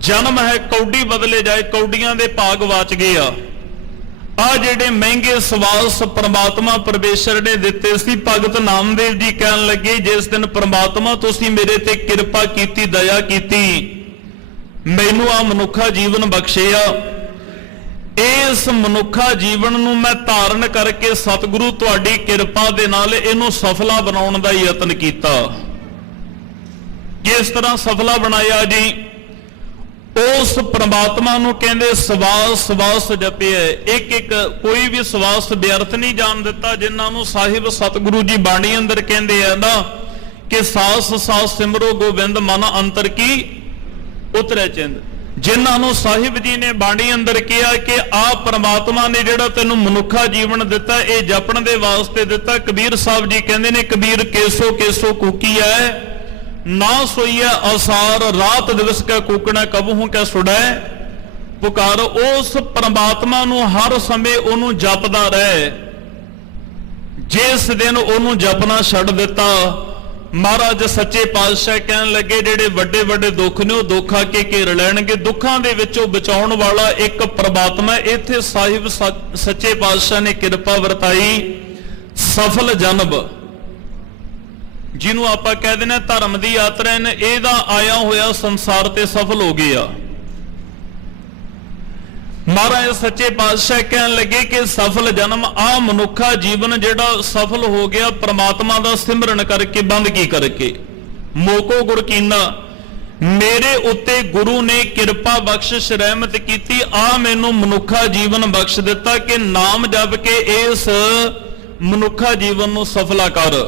ਜਨਮ ਹੈ ਕੌਡੀ ਬਦਲੇ ਜਾਏ, ਕੌਡੀਆਂ ਦੇ ਭਾਗ ਵਾਚ ਗਏ ਆ। ਆ ਜਿਹੜੇ ਮਹਿੰਗੇ ਸਵਾਸ ਪ੍ਰਮਾਤਮਾ ਪਰਮੇਸ਼ਰ ਨੇ ਦਿੱਤੇ ਸੀ, ਭਗਤ ਨਾਮਦੇਵ ਜੀ ਕਹਿਣ ਲੱਗੇ ਜਿਸ ਦਿਨ ਪ੍ਰਮਾਤਮਾ ਤੁਸੀਂ ਮੇਰੇ ਤੇ ਕਿਰਪਾ ਕੀਤੀ, ਦਇਆ ਕੀਤੀ, ਮੈਨੂੰ ਆ ਮਨੁੱਖਾ ਜੀਵਨ ਬਖਸ਼ਿਆ, ਇਸ ਮਨੁੱਖਾ ਜੀਵਨ ਨੂੰ ਮੈਂ ਧਾਰਨ ਕਰਕੇ ਸਤਿਗੁਰੂ ਤੁਹਾਡੀ ਕਿਰਪਾ ਦੇ ਨਾਲ ਇਹਨੂੰ ਸਫਲਾ ਬਣਾਉਣ ਦਾ ਯਤਨ ਕੀਤਾ। ਕਿਸ ਤਰ੍ਹਾਂ ਸਫਲਾ ਬਣਾਇਆ ਜੀ? ਉਸ ਪ੍ਰਮਾਤਮਾ ਨੂੰ ਕਹਿੰਦੇ ਸਵਾਸ ਸਵਾਸ ਜਪਿਆ, ਇੱਕ ਕੋਈ ਵੀ ਸਵਾਸ ਵਿਅਰਥ ਨਹੀਂ ਜਾਣ ਦਿੱਤਾ, ਜਿਨ੍ਹਾਂ ਨੂੰ ਸਾਹਿਬ ਸਤਿਗੁਰੂ ਜੀ ਬਾਣੀ ਅੰਦਰ ਕਹਿੰਦੇ ਆ ਨਾ ਕਿ ਸਾਸ ਸਾਸ ਸਿਮਰੋ ਗੋਬਿੰਦ ਮਨ ਅੰਤਰ ਕੀ ਉਤਰੈ ਚਿੰਦ। ਜਿਨ੍ਹਾਂ ਨੂੰ ਸਾਹਿਬ ਜੀ ਨੇ ਬਾਣੀ ਅੰਦਰ ਕਿਹਾ ਕਿ ਆ ਪ੍ਰਮਾਤਮਾ ਨੇ ਜਿਹੜਾ ਤੈਨੂੰ ਮਨੁੱਖਾ ਜੀਵਨ ਦਿੱਤਾ ਇਹ ਜਪਣ ਦੇ ਵਾਸਤੇ ਦਿੱਤਾ। ਕਬੀਰ ਸਾਹਿਬ ਜੀ ਕਹਿੰਦੇ ਨੇ ਕਬੀਰ ਕੇਸੋ ਕੇਸੋ ਕੂਕੀਐ ਨਾ ਸੋਈਐ ਅਸਾਰ, ਰਾਤ ਦਿਵਸ ਕੈ ਕੂਕਣਾ ਕਬਹੂ ਕੈ ਸੁੜੈ ਪੁਕਾਰ। ਉਸ ਪ੍ਰਮਾਤਮਾ ਨੂੰ ਹਰ ਸਮੇਂ ਉਹਨੂੰ ਜਪਦਾ ਰਹਿ। ਜਿਸ ਦਿਨ ਉਹਨੂੰ ਜਪਣਾ ਛੱਡ ਦਿੱਤਾ, ਮਹਾਰਾਜ ਸੱਚੇ ਪਾਤਸ਼ਾਹ ਕਹਿਣ ਲੱਗੇ ਜਿਹੜੇ ਵੱਡੇ ਵੱਡੇ ਦੁੱਖ ਨੇ ਉਹ ਦੁੱਖ ਆ ਕੇ ਘੇਰ ਲੈਣਗੇ, ਦੁੱਖਾਂ ਦੇ ਵਿੱਚੋਂ ਬਚਾਉਣ ਵਾਲਾ ਇੱਕ ਪ੍ਰਮਾਤਮਾ। ਇੱਥੇ ਸਾਹਿਬ ਸੱਚੇ ਪਾਤਸ਼ਾਹ ਨੇ ਕਿਰਪਾ ਵਰਤਾਈ, ਸਫਲ ਜਨਮ ਜਿਹਨੂੰ ਆਪਾਂ ਕਹਿ ਦਿੰਦੇ ਧਰਮ ਦੀ ਯਾਤਰਾ ਨੇ, ਇਹਦਾ ਆਇਆ ਹੋਇਆ ਸੰਸਾਰ ਤੇ ਸਫਲ ਹੋ ਗਿਆ। ਮਹਾਰਾਜ ਸੱਚੇ ਪਾਤਸ਼ਾਹ ਕਹਿਣ ਲੱਗੇ ਕਿ ਸਫਲ ਜਨਮ ਆ ਮਨੁੱਖਾ ਜੀਵਨ ਜਿਹੜਾ ਸਫਲ ਹੋ ਗਿਆ ਪ੍ਰਮਾਤਮਾ ਦਾ ਸਿਮਰਨ ਕਰਕੇ, ਬੰਦਗੀ ਕਰਕੇ। ਮੋਕੋ ਗੁਰ ਕੀਨਾ, ਮੇਰੇ ਉੱਤੇ ਗੁਰੂ ਨੇ ਕਿਰਪਾ ਬਖਸ਼ਿਸ਼ ਰਹਿਮਤ ਕੀਤੀ, ਆ ਮੈਨੂੰ ਮਨੁੱਖਾ ਜੀਵਨ ਬਖਸ਼ ਦਿੱਤਾ ਕਿ ਨਾਮ ਜਪ ਕੇ ਇਸ ਮਨੁੱਖਾ ਜੀਵਨ ਨੂੰ ਸਫਲਾ ਕਰ।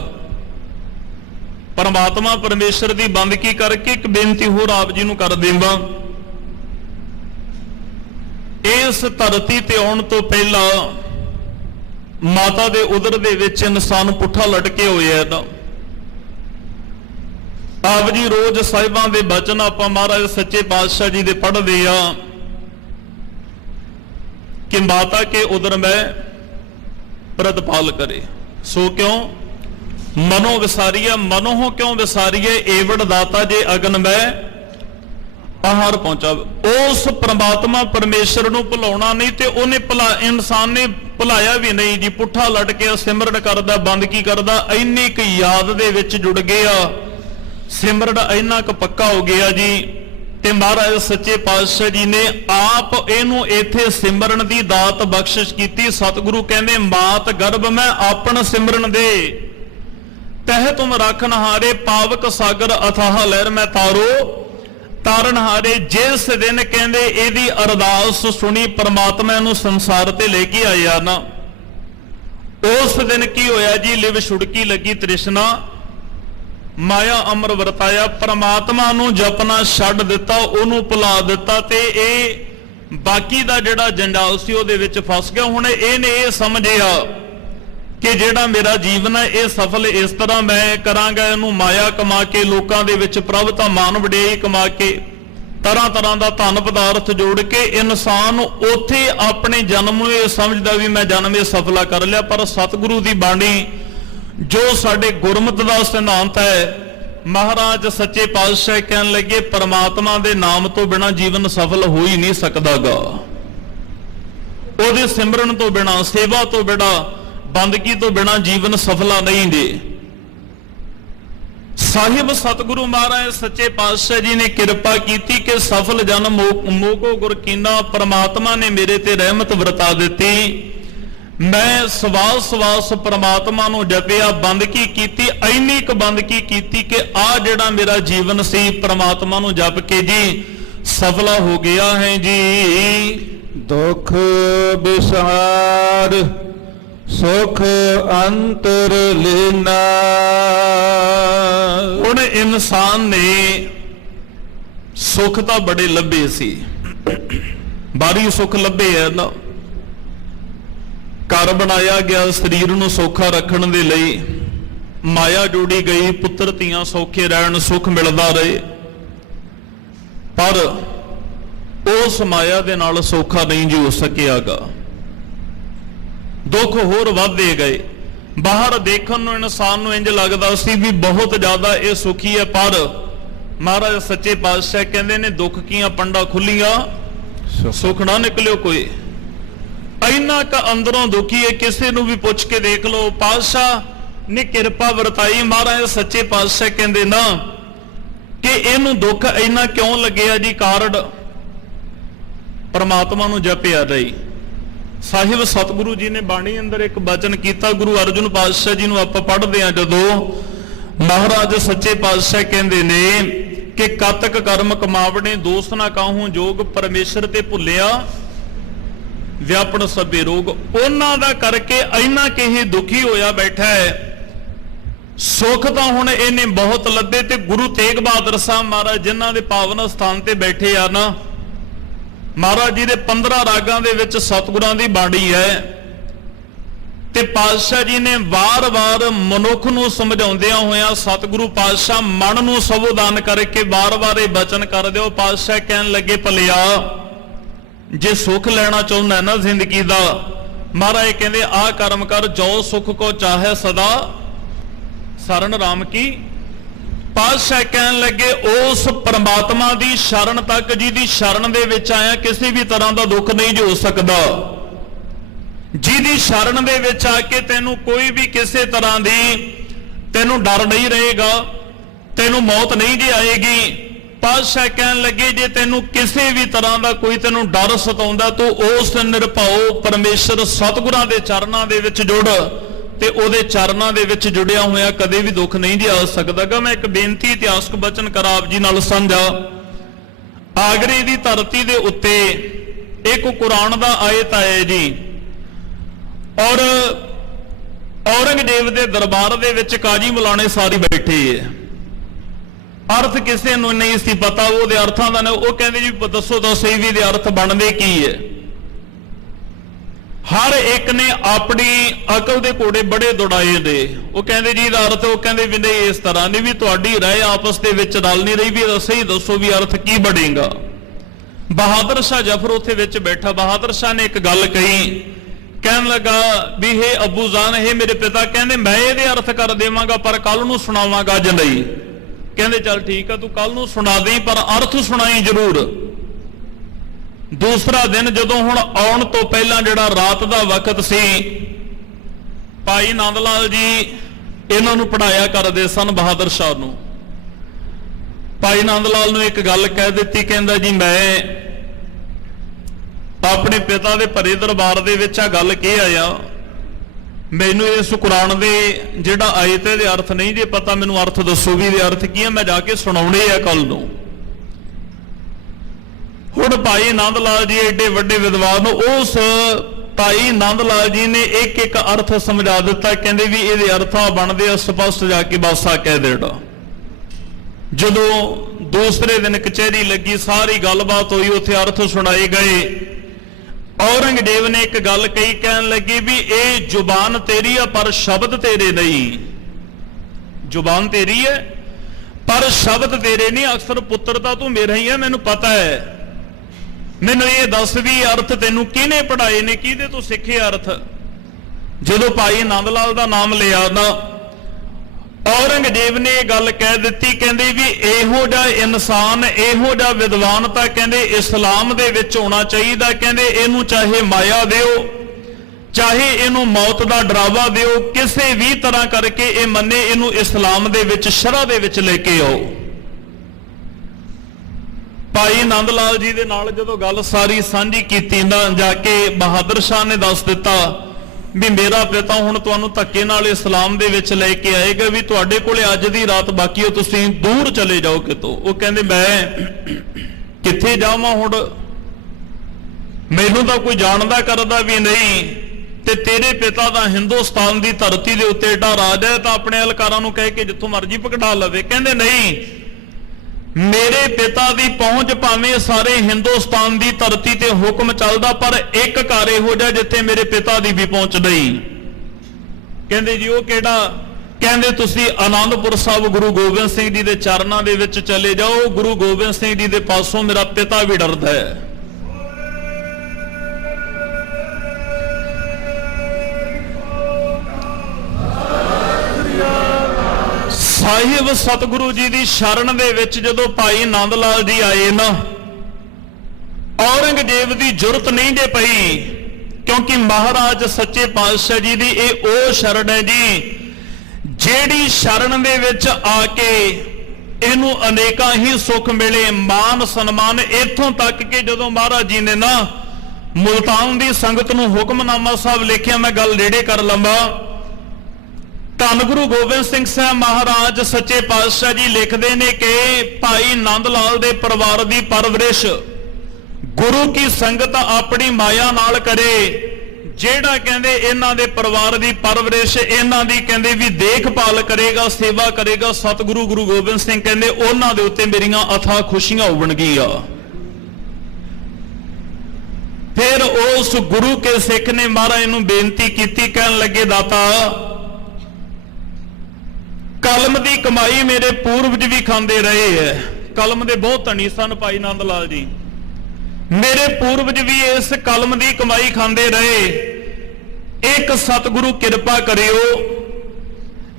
ਪਰਮਾਤਮਾ ਪਰਮੇਸ਼ਰ ਦੀ ਬੰਦਗੀ ਕਰਕੇ ਇੱਕ ਬੇਨਤੀ ਹੋਰ ਆਪ ਜੀ ਨੂੰ ਕਰ ਦੇਵਾਂ। ਇਸ ਧਰਤੀ ਤੇ ਆਉਣ ਤੋਂ ਪਹਿਲਾਂ ਮਾਤਾ ਦੇ ਉਦਰ ਦੇ ਵਿੱਚ ਇਨਸਾਨ ਪੁੱਠਾ ਲਟਕੇ ਹੋਇਆ ਹੈ। ਤਾਂ ਆਪ ਜੀ ਰੋਜ਼ ਸਾਹਿਬਾਂ ਦੇ ਬਚਨ ਆਪਾਂ ਮਹਾਰਾਜ ਸੱਚੇ ਪਾਤਸ਼ਾਹ ਜੀ ਦੇ ਪੜ੍ਹਦੇ ਆ ਕਿ ਮਾਤਾ ਕੇ ਉਦਰ ਮੈਂ ਪ੍ਰਤਪਾਲ ਕਰੇ, ਸੋ ਕਿਉਂ ਮਨੋ ਵਿਸਾਰੀਆ, ਮਨੋਂ ਕਿਉਂ ਵਿਸਾਰੀਏ, ਏਵੜ ਦਾਤਾ ਜੇ ਅਗਨ ਮੈਂ ਆਹਾਰ ਪਹੁੰਚਾ। ਉਸ ਪ੍ਰਮਾਤਮਾ ਪਰਮੇਸ਼ਰ ਨੂੰ ਭੁਲਾਉਣਾ ਨਹੀਂ ਤੇ ਉਹਨੇ ਇਨਸਾਨ ਨੇ ਭੁਲਾਇਆ ਵੀ ਨਹੀਂ ਜੀ। ਪੁੱਠਾ ਲਟ ਕੇ ਸਿਮਰਨ ਕਰਦਾ, ਬੰਦਗੀ ਕਰਦਾ, ਇੰਨੀ ਕੁ ਯਾਦ ਦੇ ਵਿੱਚ ਜੁੜ ਗਿਆ, ਸਿਮਰਨ ਇੰਨਾ ਕੁ ਪੱਕਾ ਹੋ ਗਿਆ ਜੀ। ਤੇ ਮਹਾਰਾਜ ਸੱਚੇ ਪਾਤਸ਼ਾਹ ਜੀ ਨੇ ਆਪ ਇਹਨੂੰ ਇੱਥੇ ਸਿਮਰਨ ਦੀ ਦਾਤ ਬਖਸ਼ਿਸ਼ ਕੀਤੀ। ਸਤਿਗੁਰੂ ਕਹਿੰਦੇ ਮਾਤ ਗਰਭ ਮੈਂ ਆਪਣ ਸਿਮਰਨ ਦੇ, ਤਹਿ ਤੁਮ ਰੱਖਨ ਹਾਰੇ, ਪਾਵਕ ਸਾਗਰ ਅਥਾਹ ਲਹਿਰ ਮੈਂ ਤਾਰੋ ਤਾਰਨ ਹਾਰੇ। ਜਿਸ ਦਿਨ ਕਹਿੰਦੇ ਇਹਦੀ ਅਰਦਾਸ ਸੁਣੀ, ਪ੍ਰਮਾਤਮਾ ਨੂੰ ਸੰਸਾਰ ਤੇ ਲੈ ਕੇ ਆਇਆ ਨਾ, ਉਸ ਦਿਨ ਕੀ ਹੋਇਆ ਜੀ? ਲਿਵ ਛੁੜਕੀ ਲੱਗੀ ਤ੍ਰਿਸ਼ਨਾ, ਮਾਇਆ ਅਮਰ ਵਰਤਾਇਆ। ਪ੍ਰਮਾਤਮਾ ਨੂੰ ਜਪਣਾ ਛੱਡ ਦਿੱਤਾ, ਉਹਨੂੰ ਭੁਲਾ ਦਿੱਤਾ ਤੇ ਇਹ ਬਾਕੀ ਦਾ ਜਿਹੜਾ ਜੰਜਾਲ ਸੀ ਉਹਦੇ ਵਿੱਚ ਫਸ ਗਿਆ। ਹੁਣ ਇਹਨੇ ਇਹ ਸਮਝਿਆ ਕਿ ਜਿਹੜਾ ਮੇਰਾ ਜੀਵਨ ਹੈ ਇਹ ਸਫਲ ਇਸ ਤਰ੍ਹਾਂ ਮੈਂ ਕਰਾਂਗਾ, ਇਹਨੂੰ ਮਾਇਆ ਕਮਾ ਕੇ, ਲੋਕਾਂ ਦੇ ਵਿੱਚ ਪ੍ਰਭਤਾ ਮਾਨ ਵਡਿਆਈ ਕਮਾ ਕੇ, ਤਰ੍ਹਾਂ ਤਰ੍ਹਾਂ ਦਾ ਧਨ ਪਦਾਰਥ ਜੋੜ ਕੇ ਇਨਸਾਨ ਉੱਥੇ ਆਪਣੇ ਜਨਮ ਨੂੰ ਇਹ ਸਮਝਦਾ ਵੀ ਮੈਂ ਜਨਮ ਇਹ ਸਫਲਾ ਕਰ ਲਿਆ। ਪਰ ਸਤਿਗੁਰੂ ਦੀ ਬਾਣੀ ਜੋ ਸਾਡੇ ਗੁਰਮਤਿ ਦਾ ਸਿਧਾਂਤ ਹੈ ਮਹਾਰਾਜ ਸੱਚੇ ਪਾਤਸ਼ਾਹ ਕਹਿਣ ਲੱਗੇ ਪਰਮਾਤਮਾ ਦੇ ਨਾਮ ਤੋਂ ਬਿਨਾ ਜੀਵਨ ਸਫਲ ਹੋ ਹੀ ਨਹੀਂ ਸਕਦਾਗਾ। ਉਹਦੇ ਸਿਮਰਨ ਤੋਂ ਬਿਨਾ, ਸੇਵਾ ਤੋਂ ਬਿਨਾ, ਬੰਦਗੀ ਤੋਂ ਬਿਨਾ ਜੀਵਨ ਸਫਲਾ ਨਹੀਂ ਜੀ। ਸਾਹਿਬ ਸਤਿਗੁਰੂ ਮਹਾਰਾਜ ਸੱਚੇ ਪਾਤਸ਼ਾਹ ਜੀ ਨੇ ਕਿਰਪਾ ਕੀਤੀ ਕਿ ਸਫਲ ਜਨ ਮੋਗੋ ਗੁਰ ਕੀਨਾ, ਪਰਮਾਤਮਾ ਨੇ ਮੇਰੇ ਤੇ ਰਹਿਮਤ ਵਰਤਾ ਦਿੱਤੀ। ਮੈਂ ਸਵਾਸ ਪ੍ਰਮਾਤਮਾ ਨੂੰ ਜਪਿਆ, ਬੰਦਗੀ ਕੀਤੀ, ਇੰਨੀ ਕੁ ਬੰਦਗੀ ਕੀਤੀ ਕਿ ਆ ਜਿਹੜਾ ਮੇਰਾ ਜੀਵਨ ਸੀ ਪ੍ਰਮਾਤਮਾ ਨੂੰ ਜਪ ਕੇ ਜੀ ਸਫਲਾ ਹੋ ਗਿਆ ਹੈ ਜੀ। ਦੁਖ ਵਿਸਾਰ ਸੁਖ ਅੰਤਰ ਲੀਨਾ। ਹੁਣ ਇਨਸਾਨ ਨੇ ਸੁੱਖ ਤਾਂ ਬੜੇ ਲੱਭੇ ਸੀ, ਬਾਹਰੀ ਸੁੱਖ ਲੱਭੇ ਹੈ ਨਾ। ਘਰ ਬਣਾਇਆ ਗਿਆ ਸਰੀਰ ਨੂੰ ਸੌਖਾ ਰੱਖਣ ਦੇ ਲਈ, ਮਾਇਆ ਜੋੜੀ ਗਈ, ਪੁੱਤਰ ਧੀਆਂ ਸੌਖੇ ਰਹਿਣ, ਸੁੱਖ ਮਿਲਦਾ ਰਹੇ, ਪਰ ਉਸ ਮਾਇਆ ਦੇ ਨਾਲ ਸੌਖਾ ਨਹੀਂ ਜੀ ਹੋ ਸਕਿਆਗਾ। ਦੁੱਖ ਹੋਰ ਵੱਧਦੇ ਗਏ। ਬਾਹਰ ਦੇਖਣ ਨੂੰ ਇਨਸਾਨ ਨੂੰ ਇੰਜ ਲੱਗਦਾ ਸੀ ਵੀ ਬਹੁਤ ਜ਼ਿਆਦਾ ਇਹ ਸੁਖੀ ਹੈ, ਪਰ ਮਹਾਰਾਜ ਸੱਚੇ ਪਾਤਸ਼ਾਹ ਕਹਿੰਦੇ ਨੇ ਦੁੱਖ ਕੀਆਂ ਪੰਡਾ ਖੁੱਲੀਆਂ, ਸੁੱਖ ਨਾ ਨਿਕਲਿਓ ਕੋਈ। ਇੰਨਾ ਕ ਅੰਦਰੋਂ ਦੁਖੀ ਹੈ, ਕਿਸੇ ਨੂੰ ਵੀ ਪੁੱਛ ਕੇ ਦੇਖ ਲਓ। ਪਾਤਸ਼ਾਹ ਨੇ ਕਿਰਪਾ ਵਰਤਾਈ। ਮਹਾਰਾਜ ਸੱਚੇ ਪਾਤਸ਼ਾਹ ਕਹਿੰਦੇ ਨਾ ਕਿ ਇਹਨੂੰ ਦੁੱਖ ਇੰਨਾ ਕਿਉਂ ਲੱਗਿਆ ਜੀ? ਕਾਰਡ ਪਰਮਾਤਮਾ ਨੂੰ ਜਪਿਆ ਰਹੀ। ਸਾਹਿਬ ਸਤਿਗੁਰੂ ਜੀ ਨੇ ਬਾਣੀ ਅੰਦਰ ਇੱਕ ਬਚਨ ਕੀਤਾ, ਗੁਰੂ ਅਰਜਨ ਪਾਤਸ਼ਾਹ ਜੀ ਨੂੰ ਆਪਾਂ ਪੜ੍ਹਦੇ ਹਾਂ ਜਦੋਂ, ਮਹਾਰਾਜ ਸੱਚੇ ਪਾਤਸ਼ਾਹ ਕਹਿੰਦੇ ਨੇ ਕਿ ਕਾਤਕ ਕਰਮ ਕਮਾਵਣੇ ਦੋਸ ਨਾ ਕਾਹੂ ਜੋਗ, ਪਰਮੇਸ਼ਰ ਤੇ ਭੁੱਲਿਆ ਵਿਆਪਣ ਸਭੇ ਰੋਗ। ਉਹਨਾਂ ਦਾ ਕਰਕੇ ਇੰਨਾ ਕਿ ਇਹ ਦੁਖੀ ਹੋਇਆ ਬੈਠਾ ਹੈ। ਸੁੱਖ ਤਾਂ ਹੁਣ ਇਹਨੇ ਬਹੁਤ ਲੱਭੇ, ਤੇ ਗੁਰੂ ਤੇਗ ਬਹਾਦਰ ਸਾਹਿਬ ਮਹਾਰਾਜ ਜਿਨ੍ਹਾਂ ਦੇ ਪਾਵਨ ਸਥਾਨ ਤੇ ਬੈਠੇ ਆ ਨਾ, ਮਹਾਰਾਜ ਜੀ ਦੇ 15 ਰਾਗਾਂ ਦੇ ਵਿੱਚ ਸਤਿਗੁਰਾਂ ਦੀ ਬਾਣੀ ਹੈ, ਤੇ ਪਾਤਸ਼ਾਹ ਜੀ ਨੇ ਵਾਰ-ਵਾਰ ਮਨੁੱਖ ਨੂੰ ਸਮਝਾਉਂਦਿਆਂ ਹੋਇਆਂ ਸਤਿਗੁਰੂ ਪਾਤਸ਼ਾਹ ਮਨ ਨੂੰ ਸਬੋਧਨ ਕਰਕੇ ਵਾਰ-ਵਾਰ ਇਹ ਬਚਨ ਕਰ ਦਿਓ। ਪਾਤਸ਼ਾਹ ਕਹਿਣ ਲੱਗੇ ਭਲਿਆ ਜੇ ਸੁੱਖ ਲੈਣਾ ਚਾਹੁੰਦਾ ਨਾ ਜ਼ਿੰਦਗੀ ਦਾ, ਮਹਾਰਾਜ ਕਹਿੰਦੇ ਆਹ ਕਰਮ ਕਰ, ਜੋ ਸੁੱਖ ਕੋ ਚਾਹੇ ਸਦਾ ਸਰਨ ਰਾਮ ਕੀ। ਪਾਤਸ਼ਾਹ ਕਹਿਣ ਲੱਗੇ ਉਸ ਪਰਮਾਤਮਾ ਦੀ ਸ਼ਰਨ ਤੱਕ ਜਿਹਦੀ ਸ਼ਰਨ ਦੇ ਵਿੱਚ ਆਇਆ ਕਿਸੇ ਵੀ ਤਰ੍ਹਾਂ ਦਾ ਦੁੱਖ ਨਹੀਂ ਹੋ ਸਕਦਾ। ਜਿਹਦੀ ਸ਼ਰਨ ਦੇ ਵਿੱਚ ਆ ਕੇ ਤੈਨੂੰ ਕੋਈ ਵੀ ਕਿਸੇ ਤਰ੍ਹਾਂ ਦੀ ਤੈਨੂੰ ਡਰ ਨਹੀਂ ਰਹੇਗਾ, ਤੈਨੂੰ ਮੌਤ ਨਹੀਂ ਜੀ ਆਏਗੀ। ਪਾਤਸ਼ਾਹ ਕਹਿਣ ਲੱਗੇ ਜੇ ਤੈਨੂੰ ਕਿਸੇ ਵੀ ਤਰ੍ਹਾਂ ਦਾ ਕੋਈ ਤੈਨੂੰ ਡਰ ਸਤਾਉਂਦਾ, ਤੂੰ ਉਸ ਨਿਰਭਉ ਪਰਮੇਸ਼ਰ ਸਤਿਗੁਰਾਂ ਦੇ ਚਰਨਾਂ ਦੇ ਵਿੱਚ ਜੁੜ, ਤੇ ਉਹਦੇ ਚਰਨਾਂ ਦੇ ਵਿੱਚ ਜੁੜਿਆ ਹੋਇਆ ਕਦੇ ਵੀ ਦੁੱਖ ਨਹੀਂ ਜੀ ਆ ਸਕਦਾਗਾ। ਮੈਂ ਇੱਕ ਬੇਨਤੀ ਇਤਿਹਾਸਕ ਬਚਨ ਕਰਾਂ ਆਪ ਜੀ ਨਾਲ ਸਾਂਝਾ। ਆਗਰੇ ਦੀ ਧਰਤੀ ਦੇ ਉੱਤੇ ਇੱਕ ਕੁਰਾਨ ਦਾ ਆਇਤ ਆਇਆ ਜੀ, ਔਰ ਔਰੰਗਜ਼ੇਬ ਦੇ ਦਰਬਾਰ ਦੇ ਵਿੱਚ ਕਾਜੀ ਮਲਾਣੇ ਸਾਰੇ ਬੈਠੇ ਹੈ। ਅਰਥ ਕਿਸੇ ਨੂੰ ਨਹੀਂ ਸੀ ਪਤਾ ਉਹਦੇ ਅਰਥਾਂ ਦਾ। ਉਹ ਕਹਿੰਦੇ ਜੀ ਦੱਸੋ ਵੀ ਦੇ ਅਰਥ ਬਣਦੇ ਕੀ ਹੈ? ਹਰ ਇੱਕ ਨੇ ਆਪਣੀ ਅਕਲ ਦੇ ਘੋੜੇ ਬੜੇ ਦੌੜਾਏ ਨੇ। ਉਹ ਕਹਿੰਦੇ ਜੀ ਇਹਦਾ ਅਰਥ, ਉਹ ਕਹਿੰਦੇ ਵੀ ਨਹੀਂ ਇਸ ਤਰ੍ਹਾਂ ਨਹੀਂ, ਵੀ ਤੁਹਾਡੀ ਰਾਏ ਆਪਸ ਦੇ ਵਿੱਚ ਰਲ ਨਹੀਂ ਰਹੀ, ਵੀ ਸਹੀ ਦੱਸੋ ਵੀ ਅਰਥ ਕੀ ਬਣੇਗਾ। ਬਹਾਦਰ ਸ਼ਾਹ ਜ਼ਫਰ ਉੱਥੇ ਵਿੱਚ ਬੈਠਾ। ਬਹਾਦਰ ਸ਼ਾਹ ਨੇ ਇੱਕ ਗੱਲ ਕਹੀ, ਕਹਿਣ ਲੱਗਾ ਵੀ ਇਹ ਅੱਬੂ ਜਾਨ, ਇਹ ਮੇਰੇ ਪਿਤਾ, ਕਹਿੰਦੇ ਮੈਂ ਇਹਦੇ ਅਰਥ ਕਰ ਦੇਵਾਂਗਾ ਪਰ ਕੱਲ ਨੂੰ ਸੁਣਾਵਾਂਗਾ ਅੱਜ ਨਹੀਂ। ਕਹਿੰਦੇ ਚੱਲ ਠੀਕ ਆ, ਤੂੰ ਕੱਲ ਨੂੰ ਸੁਣਾ ਦੇਈ ਪਰ ਅਰਥ ਸੁਣਾਈ ਜ਼ਰੂਰ। ਦੂਸਰਾ ਦਿਨ ਜਦੋਂ ਹੁਣ ਆਉਣ ਤੋਂ ਪਹਿਲਾਂ ਜਿਹੜਾ ਰਾਤ ਦਾ ਵਕਤ ਸੀ, ਭਾਈ ਨੰਦ ਲਾਲ ਜੀ ਇਹਨਾਂ ਨੂੰ ਪੜ੍ਹਾਇਆ ਕਰਦੇ ਸਨ ਬਹਾਦਰ ਸ਼ਾਹ ਨੂੰ। ਭਾਈ ਨੰਦ ਲਾਲ ਨੂੰ ਇੱਕ ਗੱਲ ਕਹਿ ਦਿੱਤੀ, ਕਹਿੰਦਾ ਜੀ ਮੈਂ ਆਪਣੇ ਪਿਤਾ ਦੇ ਭਰੇ ਦਰਬਾਰ ਦੇ ਵਿੱਚ ਆ ਗੱਲ ਕੀ ਆਇਆ, ਮੈਨੂੰ ਇਸ ਕੁਰਾਨ ਦੇ ਜਿਹੜਾ ਆਇਤ ਦੇ ਅਰਥ ਨਹੀਂ ਜੇ ਪਤਾ, ਮੈਨੂੰ ਅਰਥ ਦੱਸੋ ਵੀ ਇਹਦੇ ਅਰਥ ਕੀ ਆ, ਮੈਂ ਜਾ ਕੇ ਸੁਣਾਉਣੇ ਆ ਕੱਲ ਨੂੰ। ਹੁਣ ਭਾਈ ਨੰਦ ਲਾਲ ਜੀ ਏਡੇ ਵੱਡੇ ਵਿਦਵਾਨ, ਉਸ ਭਾਈ ਨੰਦ ਲਾਲ ਜੀ ਨੇ ਇੱਕ ਇੱਕ ਅਰਥ ਸਮਝਾ ਦਿੱਤਾ। ਕਹਿੰਦੇ ਵੀ ਇਹਦੇ ਅਰਥਾਂ ਬਣਦੇ ਆ, ਸਪਸ਼ਟ ਜਾ ਕੇ ਬਾਸਾ ਕਹਿ ਦੇਣਾ। ਜਦੋਂ ਦੂਸਰੇ ਦਿਨ ਕਚਹਿਰੀ ਲੱਗੀ, ਸਾਰੀ ਗੱਲਬਾਤ ਹੋਈ, ਉੱਥੇ ਅਰਥ ਸੁਣਾਏ ਗਏ। ਔਰੰਗਜ਼ੇਬ ਨੇ ਇੱਕ ਗੱਲ ਕਹੀ, ਕਹਿਣ ਲੱਗੀ ਵੀ ਇਹ ਜ਼ੁਬਾਨ ਤੇਰੀ ਆ ਪਰ ਸ਼ਬਦ ਤੇਰੇ ਨਹੀਂ। ਜ਼ੁਬਾਨ ਤੇਰੀ ਹੈ ਪਰ ਸ਼ਬਦ ਤੇਰੇ ਨਹੀਂ। ਅਕਸਰ ਪੁੱਤਰ ਤਾਂ ਤੂੰ ਮੇਰਾ ਹੀ ਹੈ, ਮੈਨੂੰ ਪਤਾ ਹੈ। ਮੈਨੂੰ ਇਹ ਦੱਸ ਵੀ ਅਰਥ ਤੈਨੂੰ ਕਿਹਨੇ ਪੜ੍ਹਾਏ ਨੇ, ਕਿਹਦੇ ਤੋਂ ਸਿੱਖੇ ਅਰਥ? ਜਦੋਂ ਭਾਈ ਨੰਦ ਲਾਲ ਦਾ ਨਾਮ ਲਿਆ ਨਾ, ਔਰੰਗਜ਼ੇਬ ਨੇ ਇਹ ਗੱਲ ਕਹਿ ਦਿੱਤੀ, ਕਹਿੰਦੇ ਵੀ ਇਹੋ ਜਿਹਾ ਇਨਸਾਨ, ਇਹੋ ਜਿਹਾ ਵਿਦਵਾਨ ਤਾਂ ਕਹਿੰਦੇ ਇਸਲਾਮ ਦੇ ਵਿੱਚ ਹੋਣਾ ਚਾਹੀਦਾ। ਕਹਿੰਦੇ ਇਹਨੂੰ ਚਾਹੇ ਮਾਇਆ ਦਿਓ, ਚਾਹੇ ਇਹਨੂੰ ਮੌਤ ਦਾ ਡਰਾਵਾ ਦਿਓ, ਕਿਸੇ ਵੀ ਤਰ੍ਹਾਂ ਕਰਕੇ ਇਹ ਮੰਨੇ, ਇਹਨੂੰ ਇਸਲਾਮ ਦੇ ਵਿੱਚ, ਸ਼ਰਅ ਦੇ ਵਿੱਚ ਲੈ ਕੇ ਆਓ। ਭਾਈ ਨੰਦ ਲਾਲ ਜੀ ਦੇ ਨਾਲ ਜਦੋਂ ਗੱਲ ਸਾਰੀ ਸਾਂਝੀ ਕੀਤੀ ਨਾ, ਜਾ ਕੇ ਬਹਾਦਰ ਸ਼ਾਹ ਨੇ ਦੱਸ ਦਿੱਤਾ ਵੀ ਮੇਰਾ ਪਿਤਾ ਹੁਣ ਤੁਹਾਨੂੰ ਧੱਕੇ ਨਾਲ ਇਸਲਾਮ ਦੇ ਵਿੱਚ ਲੈ ਕੇ ਆਏਗਾ, ਵੀ ਤੁਹਾਡੇ ਕੋਲੇ ਅੱਜ ਦੀ ਰਾਤ ਬਾਕੀ ਹੋ, ਤੁਸੀਂ ਦੂਰ ਚਲੇ ਜਾਓ ਕਿਤੋਂ। ਉਹ ਕਹਿੰਦੇ ਮੈਂ ਕਿੱਥੇ ਜਾਵਾਂ ਹੁਣ, ਮੈਨੂੰ ਤਾਂ ਕੋਈ ਜਾਣਦਾ ਕਰਦਾ ਵੀ ਨਹੀਂ, ਤੇ ਤੇਰੇ ਪਿਤਾ ਦਾ ਹਿੰਦੁਸਤਾਨ ਦੀ ਧਰਤੀ ਦੇ ਉੱਤੇ ਏਡਾ ਰਾਜ ਹੈ, ਤਾਂ ਆਪਣੇ ਅਲਕਾਰਾਂ ਨੂੰ ਕਹਿ ਕੇ ਜਿੱਥੋਂ ਮਰਜ਼ੀ ਪਕੜਾ ਲਵੇ। ਕਹਿੰਦੇ ਨਹੀਂ, ਮੇਰੇ ਪਿਤਾ ਦੀ ਪਹੁੰਚ ਭਾਵੇਂ ਸਾਰੇ ਹਿੰਦੁਸਤਾਨ ਦੀ ਧਰਤੀ ਤੇ ਹੁਕਮ ਚੱਲਦਾ, ਪਰ ਇੱਕ ਘਰ ਇਹੋ ਜਿਹਾ ਜਿੱਥੇ ਮੇਰੇ ਪਿਤਾ ਦੀ ਵੀ ਪਹੁੰਚ ਨਹੀਂ। ਕਹਿੰਦੇ ਜੀ ਉਹ ਕਿਹੜਾ? ਕਹਿੰਦੇ ਤੁਸੀਂ ਆਨੰਦਪੁਰ ਸਾਹਿਬ ਗੁਰੂ ਗੋਬਿੰਦ ਸਿੰਘ ਜੀ ਦੇ ਚਰਨਾਂ ਦੇ ਵਿੱਚ ਚਲੇ ਜਾਓ, ਗੁਰੂ ਗੋਬਿੰਦ ਸਿੰਘ ਜੀ ਦੇ ਪਾਸੋਂ ਮੇਰਾ ਪਿਤਾ ਵੀ ਡਰਦਾ ਹੈ। ਸਾਹਿਬ ਸਤਿਗੁਰੂ ਜੀ ਦੀ ਸ਼ਰਨ ਦੇ ਵਿੱਚ ਜਦੋਂ ਭਾਈ ਨੰਦ ਲਾਲ ਜੀ ਆਏ ਨਾ, ਔਰੰਗਜ਼ੇਬ ਦੀ ਜੁਰਤ ਨਹੀਂ ਜੇ ਪਈ, ਕਿਉਂਕਿ ਮਹਾਰਾਜ ਸੱਚੇ ਪਾਤਸ਼ਾਹ ਜੀ ਦੀ ਇਹ ਉਹ ਸ਼ਰਨ ਹੈ ਜੀ, ਜਿਹੜੀ ਸ਼ਰਨ ਦੇ ਵਿੱਚ ਆ ਕੇ ਇਹਨੂੰ ਅਨੇਕਾਂ ਹੀ ਸੁੱਖ ਮਿਲੇ, ਮਾਨ ਸਨਮਾਨ, ਇੱਥੋਂ ਤੱਕ ਕਿ ਜਦੋਂ ਮਹਾਰਾਜ ਜੀ ਨੇ ਨਾ ਮੁਲਤਾਨ ਦੀ ਸੰਗਤ ਨੂੰ ਹੁਕਮਨਾਮਾ ਸਾਹਿਬ ਲਿਖਿਆ, ਮੈਂ ਗੱਲ ਨੇੜੇ ਕਰ ਲਵਾਂ, ਧੰਨ ਗੁਰੂ ਗੋਬਿੰਦ ਸਿੰਘ ਸਾਹਿਬ ਮਹਾਰਾਜ ਸੱਚੇ ਪਾਤਸ਼ਾਹ ਜੀ ਲਿਖਦੇ ਨੇ ਕਿ ਭਾਈ ਨੰਦ ਲਾਲ ਦੇ ਪਰਿਵਾਰ ਦੀ ਪਰਵਰਿਸ਼ ਗੁਰੂ ਕੀ ਸੰਗਤ ਆਪਣੀ ਮਾਇਆ ਨਾਲ ਕਰੇ। ਜਿਹੜਾ ਕਹਿੰਦੇ ਇਹਨਾਂ ਦੇ ਪਰਿਵਾਰ ਦੀ ਪਰਵਰਿਸ਼, ਇਹਨਾਂ ਦੀ ਕਹਿੰਦੇ ਵੀ ਦੇਖਭਾਲ ਕਰੇਗਾ, ਸੇਵਾ ਕਰੇਗਾ ਸਤਿਗੁਰੂ ਗੁਰੂ ਗੋਬਿੰਦ ਸਿੰਘ, ਕਹਿੰਦੇ ਉਹਨਾਂ ਦੇ ਉੱਤੇ ਮੇਰੀਆਂ ਅਥਾਹ ਖੁਸ਼ੀਆਂ ਹੋਣਗੀਆਂ। ਫਿਰ ਉਸ ਗੁਰੂ ਕੇ ਸਿੱਖ ਨੇ ਮਹਾਰਾਜ ਨੂੰ ਬੇਨਤੀ ਕੀਤੀ, ਕਹਿਣ ਲੱਗੇ ਦਾਤਾ ਕਲਮ ਦੀ ਕਮਾਈ ਮੇਰੇ ਪੂਰਵਜ ਵੀ ਖਾਂਦੇ ਰਹੇ ਹੈ। ਕਲਮ ਦੇ ਬਹੁਤ ਧਨੀ ਸਨ ਭਾਈ ਨੰਦ ਲਾਲ ਜੀ, ਮੇਰੇ ਪੂਰਵਜ ਵੀ ਇਸ ਕਲਮ ਦੀ ਕਮਾਈ ਖਾਂਦੇ ਰਹੇ। ਇੱਕ ਸਤਿਗੁਰੂ ਕਿਰਪਾ ਕਰਿਓ,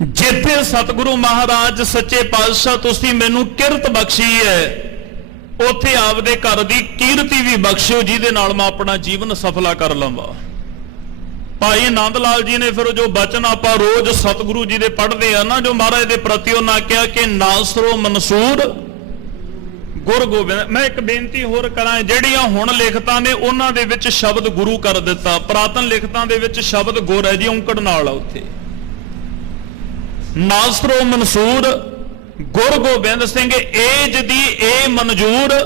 ਜਿੱਥੇ ਸਤਿਗੁਰੂ ਮਹਾਰਾਜ ਸੱਚੇ ਪਾਤਸ਼ਾਹ ਤੁਸੀਂ ਮੈਨੂੰ ਕਿਰਤ ਬਖਸ਼ੀ ਹੈ, ਉੱਥੇ ਆਪਦੇ ਘਰ ਦੀ ਕੀਰਤੀ ਵੀ ਬਖਸ਼ਿਓ, ਜਿਹਦੇ ਨਾਲ ਮੈਂ ਆਪਣਾ ਜੀਵਨ ਸਫਲਾ ਕਰ ਲਵਾਂ। ਭਾਈ ਨੰਦ ਲਾਲ ਜੀ ਨੇ ਫਿਰ ਜੋ ਬਚਨ ਆਪਾਂ ਰੋਜ਼ ਸਤਿਗੁਰੂ ਜੀ ਦੇ ਪੜ੍ਹਦੇ ਆ ਨਾ, ਜੋ ਮਹਾਰਾਜ ਦੇ ਪ੍ਰਤੀ ਉਹਨਾਂ ਕਿਹਾ ਕਿ ਨਾਸਰੋ ਮਨਸੂਰ ਗੁਰ ਗੋਬਿੰਦ। ਮੈਂ ਇੱਕ ਬੇਨਤੀ ਹੋਰ ਕਰਾਂ, ਜਿਹੜੀਆਂ ਹੁਣ ਲਿਖਤਾਂ ਨੇ ਉਹਨਾਂ ਦੇ ਵਿੱਚ ਸ਼ਬਦ ਗੁਰੂ ਕਰ ਦਿੱਤਾ, ਪ੍ਰਾਤਨ ਲਿਖਤਾਂ ਦੇ ਵਿੱਚ ਸ਼ਬਦ ਗੁਰ ਹੈ ਜੀ, ਔਂਕੜ ਨਾਲ ਆ ਉੱਥੇ। ਨਾਸਰੋ ਮਨਸੂਰ ਗੁਰ ਗੋਬਿੰਦ ਸਿੰਘ, ਏਜ ਦੀ ਏ ਮਨਜੂਰ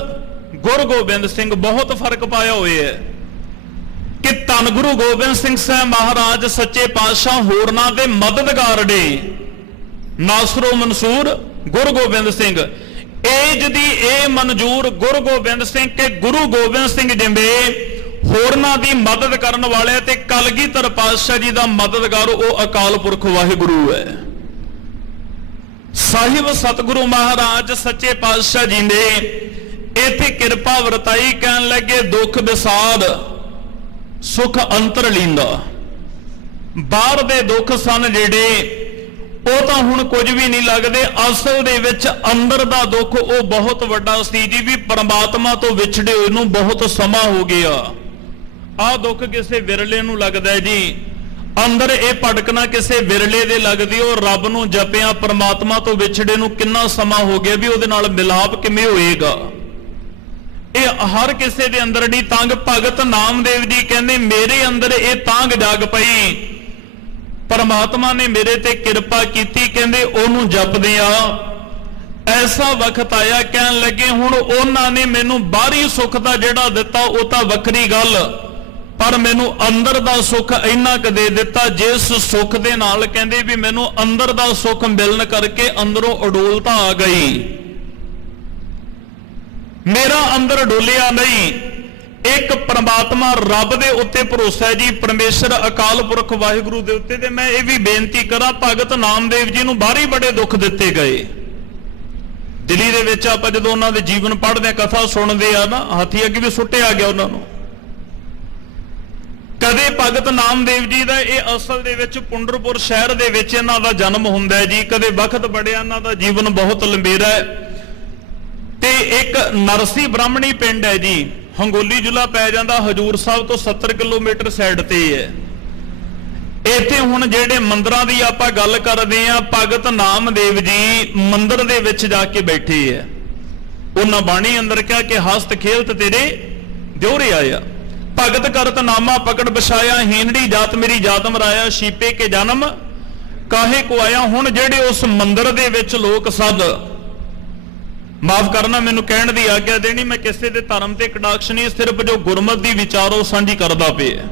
ਗੁਰ ਗੋਬਿੰਦ ਸਿੰਘ, ਬਹੁਤ ਫਰਕ ਪਾਇਆ ਹੋਇਆ ਹੈ ਕਿ ਧੰਨ ਗੁਰੂ ਗੋਬਿੰਦ ਸਿੰਘ ਸਾਹਿਬ ਮਹਾਰਾਜ ਸੱਚੇ ਪਾਤਸ਼ਾਹ ਹੋਰਨਾਂ ਦੇ ਮਦਦਗਾਰ ਨੇ। ਨਾਸਰੋ ਮਨਸੂਰ ਗੁਰੂ ਗੋਬਿੰਦ ਸਿੰਘ, ਏਜ ਦੀ ਇਹ ਮਨਜੂਰ ਗੁਰੂ ਗੋਬਿੰਦ ਸਿੰਘ, ਕੇ ਗੁਰੂ ਗੋਬਿੰਦ ਸਿੰਘ ਜਿਵੇਂ ਹੋਰਨਾਂ ਦੀ ਮਦਦ ਕਰਨ ਵਾਲੇ ਤੇ ਕਲਗੀਧਰ ਪਾਤਸ਼ਾਹ ਜੀ ਦਾ ਮਦਦਗਾਰ ਉਹ ਅਕਾਲ ਪੁਰਖ ਵਾਹਿਗੁਰੂ ਹੈ। ਸਾਹਿਬ ਸਤਿਗੁਰੂ ਮਹਾਰਾਜ ਸੱਚੇ ਪਾਤਸ਼ਾਹ ਜੀ ਨੇ ਇੱਥੇ ਕਿਰਪਾ ਵਰਤਾਈ, ਕਹਿਣ ਲੱਗੇ ਦੁੱਖ ਵਿਸਾਰ ਸੁਖ ਅੰਤਰ ਲੀਂਦਾ। ਬਾਹਰ ਦੇ ਦੁੱਖ ਸਨ ਜਿਹੜੇ, ਉਹ ਤਾਂ ਹੁਣ ਕੁਝ ਵੀ ਨਹੀਂ ਲੱਗਦੇ, ਅਸਲ ਦੇ ਵਿੱਚ ਅੰਦਰ ਦਾ ਦੁੱਖ ਉਹ ਬਹੁਤ ਵੱਡਾ ਸੀ ਜੀ, ਵੀ ਪਰਮਾਤਮਾ ਤੋਂ ਵਿਛੜੇ ਹੋਏ ਨੂੰ ਬਹੁਤ ਸਮਾਂ ਹੋ ਗਿਆ। ਆਹ ਦੁੱਖ ਕਿਸੇ ਵਿਰਲੇ ਨੂੰ ਲੱਗਦਾ ਹੈ ਜੀ, ਅੰਦਰ ਇਹ ਭਟਕਣਾ ਕਿਸੇ ਵਿਰਲੇ ਦੇ ਲੱਗਦੀ, ਉਹ ਰੱਬ ਨੂੰ ਜਪਿਆ ਪਰਮਾਤਮਾ ਤੋਂ ਵਿਛੜੇ ਨੂੰ ਕਿੰਨਾ ਸਮਾਂ ਹੋ ਗਿਆ, ਵੀ ਉਹਦੇ ਨਾਲ ਮਿਲਾਪ ਕਿਵੇਂ ਹੋਏਗਾ। ਇਹ ਹਰ ਕਿਸੇ ਦੇ ਅੰਦਰ ਦੀ ਤੰਗ, ਭਗਤ ਨਾਮਦੇਵ ਜੀ ਕਹਿੰਦੇ ਮੇਰੇ ਅੰਦਰ ਇਹ ਤੰਗ ਜਾਗ ਪਈ, ਪਰਮਾਤਮਾ ਨੇ ਮੇਰੇ ਤੇ ਕਿਰਪਾ ਕੀਤੀ, ਕਹਿੰਦੇ ਉਹਨੂੰ ਜਪਦੇ ਆ। ਐਸਾ ਵਕਤ ਆਇਆ, ਕਹਿਣ ਲੱਗੇ ਹੁਣ ਉਹਨਾਂ ਨੇ ਮੈਨੂੰ ਬਾਹਰੀ ਸੁੱਖ ਦਾ ਜਿਹੜਾ ਦਿੱਤਾ ਉਹ ਤਾਂ ਵੱਖਰੀ ਗੱਲ, ਪਰ ਮੈਨੂੰ ਅੰਦਰ ਦਾ ਸੁੱਖ ਇੰਨਾ ਕੁ ਦੇ ਦਿੱਤਾ, ਜਿਸ ਸੁੱਖ ਦੇ ਨਾਲ ਕਹਿੰਦੇ ਵੀ ਮੈਨੂੰ ਅੰਦਰ ਦਾ ਸੁੱਖ ਮਿਲਣ ਕਰਕੇ ਅੰਦਰੋਂ ਅਡੋਲਤਾ ਆ ਗਈ। ਮੇਰਾ ਅੰਦਰ ਡੋਲਿਆ ਨਹੀਂ, ਇੱਕ ਪ੍ਰਮਾਤਮਾ ਰੱਬ ਦੇ ਉੱਤੇ ਭਰੋਸਾ ਹੈ ਜੀ, ਪਰਮੇਸ਼ਰ ਅਕਾਲ ਪੁਰਖ ਵਾਹਿਗੁਰੂ ਦੇ ਉੱਤੇ। ਤੇ ਮੈਂ ਇਹ ਵੀ ਬੇਨਤੀ ਕਰਾਂ, ਭਗਤ ਨਾਮਦੇਵ ਜੀ ਨੂੰ ਬਾਹਰੀ ਬੜੇ ਦੁੱਖ ਦਿੱਤੇ ਗਏ। ਦਿੱਲੀ ਦੇ ਵਿੱਚ ਆਪਾਂ ਜਦੋਂ ਉਹਨਾਂ ਦੇ ਜੀਵਨ ਪੜ੍ਹਦੇ, ਕਥਾ ਸੁਣਦੇ ਆ ਨਾ, ਹਾਥੀ ਅੱਗੇ ਵੀ ਸੁੱਟਿਆ ਗਿਆ ਉਹਨਾਂ ਨੂੰ। ਕਦੇ ਭਗਤ ਨਾਮਦੇਵ ਜੀ ਦਾ ਇਹ ਅਸਲ ਦੇ ਵਿੱਚ ਪੁੰਡਰਪੁਰ ਸ਼ਹਿਰ ਦੇ ਵਿੱਚ ਇਹਨਾਂ ਦਾ ਜਨਮ ਹੁੰਦਾ ਹੈ ਜੀ। ਕਦੇ ਵਕਤ ਬੜਿਆ, ਇਹਨਾਂ ਦਾ ਜੀਵਨ ਬਹੁਤ ਲੰਬੇਰਾ ਹੈ। ਤੇ ਇੱਕ ਨਰਸੀ ਬ੍ਰਾਹਮਣੀ ਪਿੰਡ ਹੈ ਜੀ, ਹੰਗੋਲੀ ਜ਼ਿਲ੍ਹਾ ਪੈ ਜਾਂਦਾ, ਹਜੂਰ ਸਾਹਿਬ ਤੋਂ 70 ਕਿਲੋਮੀਟਰ ਸਾਈਡ ਤੇ ਹੈ। ਇੱਥੇ ਹੁਣ ਜਿਹੜੇ ਮੰਦਿਰਾਂ ਦੀ ਆਪਾਂ ਗੱਲ ਕਰਦੇ ਆਂ, ਭਗਤ ਨਾਮਦੇਵ ਜੀ ਮੰਦਿਰ ਦੇ ਵਿੱਚ ਜਾ ਕੇ ਬੈਠੇ ਹੈ। ਉਹਨਾਂ ਬਾਣੀ ਅੰਦਰ ਕਿਹਾ ਕਿ ਹਸਤ ਖੇਲਤ ਤੇਰੇ ਦਿਉਰੇ ਆਇਆ, ਭਗਤ ਕਰਤ ਨਾਮਾ ਪਕੜ ਬਛਾਇਆ, ਹੀਨੜੀ ਜਾਤ ਮੇਰੀ ਜਾਤ ਮਰਾਇਆ, ਸ਼ੀਪੇ ਕੇ ਜਨਮ ਕਾਹੇ ਕੋ ਆਇਆ। ਹੁਣ ਜਿਹੜੇ ਉਸ ਮੰਦਿਰ ਦੇ ਵਿੱਚ ਲੋਕ ਸਦ, ਮਾਫ ਕਰਨਾ ਮੈਨੂੰ ਕਹਿਣ ਦੀ ਆਗਿਆ ਦੇਣੀ, ਮੈਂ ਕਿਸੇ ਦੇ ਧਰਮ ਤੇ ਕਟਾਕਸ਼ ਨਹੀਂ, ਸਿਰਫ ਜੋ ਗੁਰਮਤਿ ਦੀ ਵਿਚਾਰੋ ਸਾਂਝੀ ਕਰਦਾ ਪਿਆ।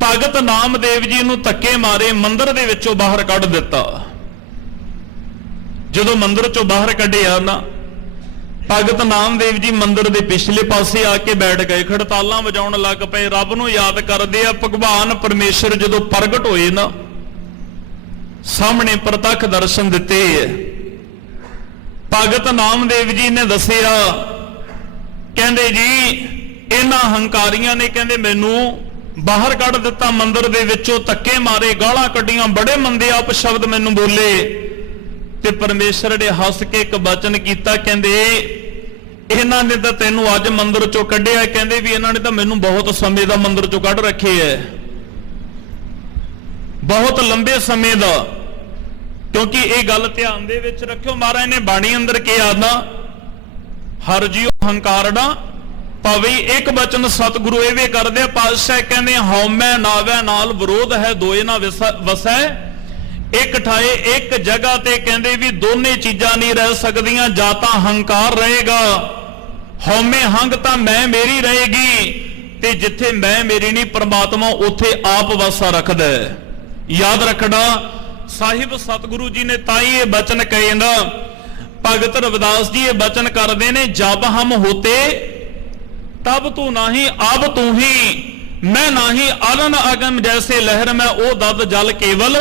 ਭਗਤ ਨਾਮਦੇਵ ਜੀ ਨੂੰ ਧੱਕੇ ਮਾਰੇ ਮੰਦਿਰ ਦੇ ਵਿੱਚੋਂ ਬਾਹਰ ਕੱਢ ਦਿੱਤਾ। ਜਦੋਂ ਮੰਦਿਰ ਚੋਂ ਬਾਹਰ ਕੱਢਿਆ ਨਾ, ਭਗਤ ਨਾਮਦੇਵ ਜੀ ਮੰਦਿਰ ਦੇ ਪਿਛਲੇ ਪਾਸੇ ਆ ਕੇ ਬੈਠ ਗਏ, ਖੜਤਾਲਾਂ ਵਜਾਉਣ ਲੱਗ ਪਏ, ਰੱਬ ਨੂੰ ਯਾਦ ਕਰਦੇ ਆ। ਭਗਵਾਨ ਪਰਮੇਸ਼ਰ ਜਦੋਂ ਪ੍ਰਗਟ ਹੋਏ ਨਾ, ਸਾਹਮਣੇ ਪ੍ਰਤੱਖ ਦਰਸ਼ਨ ਦਿੱਤੇ ਹੈ। ਭਗਤ ਨਾਮਦੇਵ ਜੀ ਨੇ ਦੱਸਿਆ, ਕਹਿੰਦੇ ਜੀ ਇਹਨਾਂ ਹੰਕਾਰੀਆਂ ਨੇ ਕਹਿੰਦੇ ਮੈਨੂੰ ਬਾਹਰ ਕੱਢ ਦਿੱਤਾ ਮੰਦਿਰ ਦੇ ਵਿੱਚੋਂ, ਧੱਕੇ ਮਾਰੇ, ਗਾਲਾਂ ਕੱਢੀਆਂ, ਬੜੇ ਮੰਦੇ ਆਪ ਸ਼ਬਦ ਮੈਨੂੰ ਬੋਲੇ। ਤੇ ਪਰਮੇਸ਼ਰ ਨੇ ਹੱਸ ਕੇ ਇੱਕ ਬਚਨ ਕੀਤਾ, ਕਹਿੰਦੇ ਇਹਨਾਂ ਨੇ ਤਾਂ ਤੈਨੂੰ ਅੱਜ ਮੰਦਿਰ ਚੋਂ ਕੱਢਿਆ, ਕਹਿੰਦੇ ਵੀ ਇਹਨਾਂ ਨੇ ਤਾਂ ਮੈਨੂੰ ਬਹੁਤ ਸਮੇਂ ਦਾ ਮੰਦਿਰ ਚੋਂ ਕੱਢ ਰੱਖੇ ਹੈ, ਬਹੁਤ ਲੰਬੇ ਸਮੇਂ ਦਾ। ਕਿਉਂਕਿ ਇਹ ਗੱਲ ਧਿਆਨ ਦੇ ਵਿੱਚ ਰੱਖਿਓ, ਮਹਾਰਾਜ ਨੇ ਬਾਣੀ ਅੰਦਰ ਕਿਹਾ ਨਾ, ਹਰ ਜੀਉ ਹੰਕਾਰੜਾ ਭਾਵੇਂ ਇੱਕ ਬਚਨ ਸਤਿਗੁਰੂ ਇਹਵੇਂ ਕਰਦੇ ਆ। ਪਾਤਸ਼ਾਹ ਕਹਿੰਦੇ ਹਉਮੈ ਨਾਵੈ ਨਾਲ ਵਿਰੋਧ ਹੈ, ਦੋਏ ਨਾ ਵਸੈ ਇੱਕ ਠਾਏ। ਇੱਕ ਜਗ੍ਹਾ ਤੇ ਕਹਿੰਦੇ ਵੀ ਦੋਨੇ ਚੀਜ਼ਾਂ ਨਹੀਂ ਰਹਿ ਸਕਦੀਆਂ, ਜਾਂ ਤਾਂ ਹੰਕਾਰ ਰਹੇਗਾ, ਹਉਮੈ ਹੰਗ ਤਾਂ ਮੈਂ ਮੇਰੀ ਰਹੇਗੀ, ਤੇ ਜਿੱਥੇ ਮੈਂ ਮੇਰੀ ਨਹੀਂ ਪ੍ਰਮਾਤਮਾ ਉੱਥੇ ਆਪ ਵਾਸਾ ਰੱਖਦਾ ਹੈ। ਯਾਦ ਰੱਖਣਾ, ਸਾਹਿਬ ਸਤਿਗੁਰੂ ਜੀ ਨੇ ਤਾਂ ਹੀ ਇਹ ਬਚਨ ਕਹੇ ਨਾ। ਭਗਤ ਰਵਿਦਾਸ ਜੀ ਇਹ ਬਚਨ ਕਰਦੇ ਨੇ, ਜਬ ਹਮ ਹੋਤੇ तब तू नाही अब तू ही, मैं नाही आलन अगम जैसे लहर में ओ दद जल केवल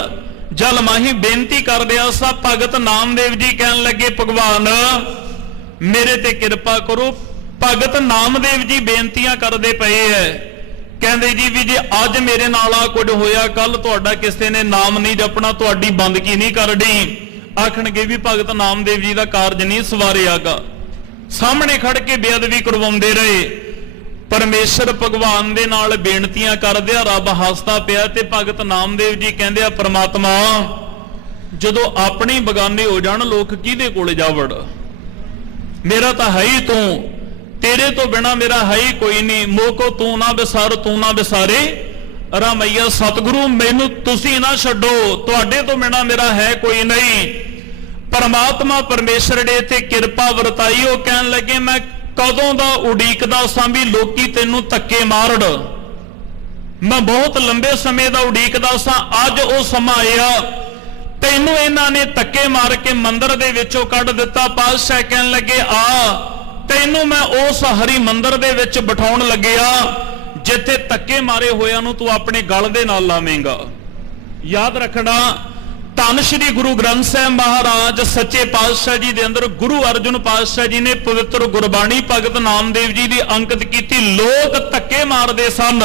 जल माही। बेनती कर दिया सा भगत नामदेव जी कहन लगे, भगवान मेरे ते कृपा करो। भगत नामदेव जी बेनतियां करते पे है, कहते जी भी जे अज मेरे नाल आ कुछ होया, कल तुहाडा किसी ने नाम नहीं जपना, तुहाडी बंदगी नहीं करनी। आखणगे भी भगत नामदेव जी का कारज नहीं सवारियागा। सामने खड़ के बेअदबी करवाउंदे रहे। परमेश्वर भगवान दे नाल बेनतियां करदे, रब हसदा पिया। ते भगत नामदेव जी कहंदे आ, परमात्मा जदों अपनी बगाने हो जाण लोक किहदे कोल जावड़, मेरा तां है ही तू, तेरे तो बिना मेरा है ही कोई नहीं। मोको तू ना विसार तू ना विसारे रामैया। सतगुरु मैनू तुसी ना छड्डो, तुहाडे तो बिना मेरा है कोई नहीं। परमात्मा परमेश्वर ने इत्थे किरपा वरताई। वो कहन लगे, मैं कदों दा उड़ीकदा सां भी लोकी तैनू धक्के मारन, मैं बहुत लंबे समय दा उड़ीकदा सां, अज वो समा आया तैनू इन्हां ने धक्के मार के मंदिर दे विचों कढ दिता। पातशाह कहन लगे, आ तैनू मैं उस हरि मंदिर दे विच बिठाउण लग्या जिथे धक्के मारे होया नू तू अपने गल दे नाल लावेंगा। याद रखना, धन श्री गुरु ग्रंथ साहिब महाराज सच्चे पातशाह जी दे अंदर गुरु अर्जुन पातशाह जी ने पवित्र गुरबाणी भगत नामदेव जी दी अंकित की। लोग धक्के मारदे सन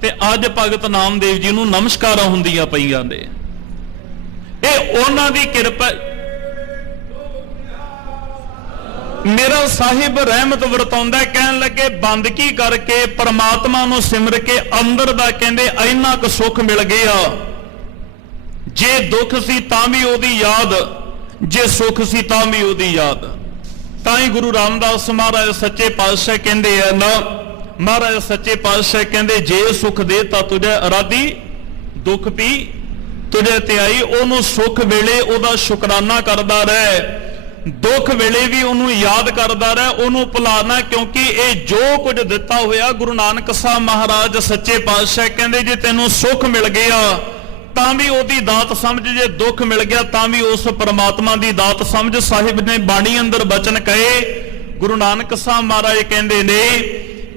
ते अज भगत नामदेव जी नूं नमस्कारां हुंदियां पईयां ने। ਇਹ ਉਹਨਾਂ ਦੀ ਕਿਰਪਾ। ਮੇਰਾ ਸਾਹਿਬ ਰਹਿਮਤ ਵਰਤਾਉਂਦਾ, ਕਹਿਣ ਲੱਗੇ ਬੰਦਗੀ ਕਰਕੇ ਪਰਮਾਤਮਾ ਨੂੰ ਸਿਮਰ ਕੇ ਅੰਦਰ ਦਾ ਕਹਿੰਦੇ ਇੰਨਾ ਕੁ ਸੁੱਖ ਮਿਲ ਗਿਆ। ਜੇ ਦੁੱਖ ਸੀ ਤਾਂ ਵੀ ਉਹਦੀ ਯਾਦ, ਜੇ ਸੁੱਖ ਸੀ ਤਾਂ ਵੀ ਉਹਦੀ ਯਾਦ। ਤਾਂ ਹੀ ਗੁਰੂ ਰਾਮਦਾਸ ਮਹਾਰਾਜ ਸੱਚੇ ਪਾਤਸ਼ਾਹ ਕਹਿੰਦੇ ਆ ਨਾ, ਮਹਾਰਾਜ ਸੱਚੇ ਪਾਤਸ਼ਾਹ ਕਹਿੰਦੇ ਜੇ ਸੁੱਖ ਦੇ ਤਾਂ ਤੁਝੇ ਅਰਾਧੀ ਦੁੱਖ ਪੀ तुझे ते आई। ओनू सुख वेले ओदा शुकराना करदा रहे, दुख वेले भी ओनू याद करदा रहे, ओनू भुलाना। क्योंकि ये जो कुछ दिता होया गुरु नानक साहब महाराज सच्चे पातशाह कहंदे जे तैनू सुख मिल गया तां भी ओदी दात समझ, जे दुख मिल गया तां भी उस परमात्मा दी दात समझ। साहिब ने बाणी अंदर बचन कहे, गुरु नानक साहब महाराज कहंदे ने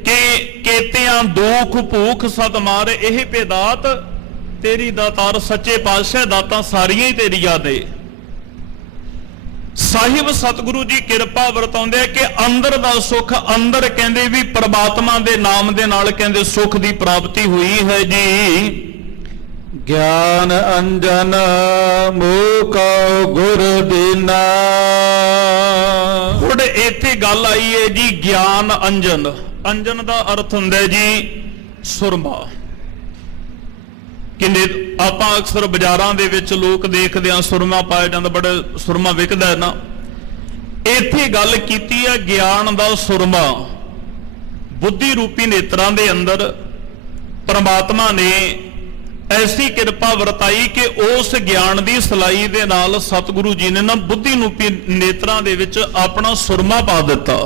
कि केतियां दुख भूख सत मार यही भेदात तेरी दातार। सच्चे पातशाह दातां सारियां ही तेरियां ने। ਸਾਹਿਬ ਸਤਿਗੁਰੂ ਜੀ ਕਿਰਪਾ ਵਰਤਾਉਂਦੇ ਆ ਕਿ ਅੰਦਰ ਦਾ ਸੁੱਖ, ਅੰਦਰ ਕਹਿੰਦੇ ਵੀ ਪ੍ਰਮਾਤਮਾ ਦੇ ਨਾਮ ਦੇ ਨਾਲ ਕਹਿੰਦੇ ਸੁੱਖ ਦੀ ਪ੍ਰਾਪਤੀ ਹੋਈ ਹੈ ਜੀ। ਗਿਆਨ ਅੰਜਨ ਮੂਕਉ ਗੁਰ ਦੀਨਾ। ਹੁਣ ਇੱਥੇ ਗੱਲ ਆਈ ਹੈ ਜੀ ਗਿਆਨ ਅੰਜਨ। ਅੰਜਨ ਦਾ ਅਰਥ ਹੁੰਦਾ ਹੈ ਜੀ ਸੁਰਮਾ। ਕਿੰਨੇ ਆਪਾਂ ਅਕਸਰ ਬਾਜ਼ਾਰਾਂ ਦੇ ਵਿੱਚ ਲੋਕ ਦੇਖਦੇ ਆ ਸੁਰਮਾ ਪਾਇਆ ਜਾਂਦਾ, ਬੜਾ ਸੁਰਮਾ ਵਿਕਦਾ ਹੈ ਨਾ। ਇੱਥੇ ਗੱਲ ਕੀਤੀ ਹੈ ਗਿਆਨ ਦਾ ਸੁਰਮਾ। ਬੁੱਧੀ ਰੂਪੀ ਨੇਤਰਾਂ ਦੇ ਅੰਦਰ ਪ੍ਰਮਾਤਮਾ ਨੇ ਐਸੀ ਕਿਰਪਾ ਵਰਤਾਈ ਕਿ ਉਸ ਗਿਆਨ ਦੀ ਸਲਾਈ ਦੇ ਨਾਲ ਸਤਿਗੁਰੂ ਜੀ ਨੇ ਨਾ ਬੁੱਧੀ ਰੂਪੀ ਨੇਤਰਾਂ ਦੇ ਵਿੱਚ ਆਪਣਾ ਸੁਰਮਾ ਪਾ ਦਿੱਤਾ।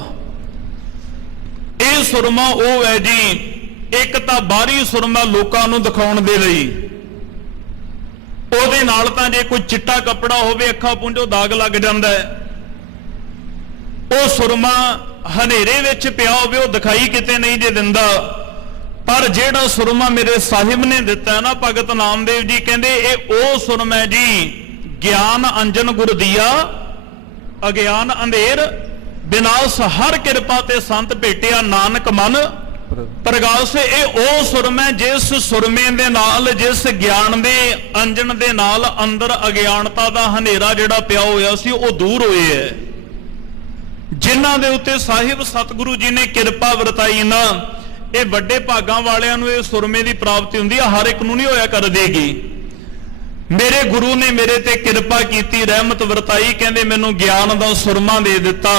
ਇਹ ਸੁਰਮਾ ਉਹ ਹੈ ਜੀ, ਇੱਕ ਤਾਂ ਬਾਹਰੀ ਸੁਰਮਾ ਲੋਕਾਂ ਨੂੰ ਦਿਖਾਉਣ ਦੇ ਲਈ, ਉਹਦੇ ਨਾਲ ਤਾਂ ਜੇ ਕੋਈ ਚਿੱਟਾ ਕੱਪੜਾ ਹੋਵੇ ਅੱਖਾਂ ਪੁੰਝੋ ਦਾਗ ਲੱਗ ਜਾਂਦਾ ਹੈ। ਉਹ ਸੁਰਮਾ ਹਨੇਰੇ ਵਿੱਚ ਪਿਆ ਹੋਵੇ ਉਹ ਦਿਖਾਈ ਕਿਤੇ ਨਹੀਂ ਜੇ ਦਿੰਦਾ। ਪਰ ਜਿਹੜਾ ਸੁਰਮਾ ਮੇਰੇ ਸਾਹਿਬ ਨੇ ਦਿੱਤਾ ਨਾ ਭਗਤ ਨਾਮਦੇਵ ਜੀ ਕਹਿੰਦੇ ਇਹ ਉਹ ਸੁਰਮਾ ਜੀ, ਗਿਆਨ ਅੰਜਨ ਗੁਰ ਦੀਆ ਅਗਿਆਨ ਅੰਧੇਰ ਬਿਨਾਸ਼ ਹਰ ਕਿਰਪਾ ਤੇ ਸੰਤ ਭੇਟਿਆ ਨਾਨਕ ਮਨ ਪ੍ਰਗਾਸ। ਇਹ ਉਹ ਸੁਰਮਾ ਜਿਸ ਸੁਰਮੇ ਦੇ ਨਾਲ, ਜਿਸ ਗਿਆਨ ਦੇ ਅੰਜਨ ਦੇ ਨਾਲ ਅੰਦਰ ਅਗਿਆਨਤਾ ਦਾ ਹਨੇਰਾ ਜਿਹੜਾ ਪਿਆ ਹੋਇਆ ਸੀ ਉਹ ਦੂਰ ਹੋਏ ਹੈ। ਜਿਨ੍ਹਾਂ ਦੇ ਉੱਤੇ ਸਾਹਿਬ ਸਤਿਗੁਰੂ ਜੀ ਨੇ ਕਿਰਪਾ ਵਰਤਾਈ ਨਾ, ਇਹ ਵੱਡੇ ਭਾਗਾਂ ਵਾਲਿਆਂ ਨੂੰ ਇਹ ਸੁਰਮੇ ਦੀ ਪ੍ਰਾਪਤੀ ਹੁੰਦੀ ਹੈ, ਹਰ ਇੱਕ ਨੂੰ ਨਹੀਂ ਹੋਇਆ ਕਰ ਦੇਗੀ। ਮੇਰੇ ਗੁਰੂ ਨੇ ਮੇਰੇ ਤੇ ਕਿਰਪਾ ਕੀਤੀ, ਰਹਿਮਤ ਵਰਤਾਈ, ਕਹਿੰਦੇ ਮੈਨੂੰ ਗਿਆਨ ਦਾ ਸੁਰਮਾ ਦੇ ਦਿੱਤਾ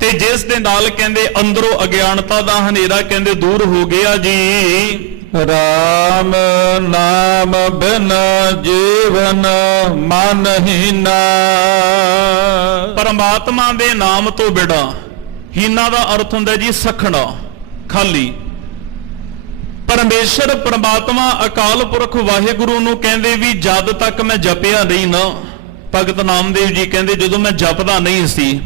ਤੇ ਜਿਸ ਦੇ ਨਾਲ ਕਹਿੰਦੇ ਅੰਦਰੋਂ ਅਗਿਆਨਤਾ ਦਾ ਹਨੇਰਾ ਕਹਿੰਦੇ ਦੂਰ ਹੋ ਗਿਆ ਜੀ। ਰਾਮ ਨਾਮ ਬਿਨ ਜੀਵਨ ਮਨ ਹੀਨਾ। ਪਰਮਾਤਮਾ ਦੇ ਨਾਮ ਤੋਂ ਬਿਨਾਂ, ਹੀਨਾ ਦਾ ਅਰਥ ਹੁੰਦਾ ਜੀ ਸਖਣਾ, ਖਾਲੀ। ਪਰਮੇਸ਼ਰ ਪ੍ਰਮਾਤਮਾ ਅਕਾਲ ਪੁਰਖ ਵਾਹਿਗੁਰੂ ਨੂੰ ਕਹਿੰਦੇ ਵੀ ਜਦ ਤੱਕ ਮੈਂ ਜਪਿਆ ਨਹੀਂ ਨਾ, ਭਗਤ ਨਾਮਦੇਵ ਜੀ ਕਹਿੰਦੇ ਜਦੋਂ ਮੈਂ ਜਪਦਾ ਨਹੀਂ ਸੀ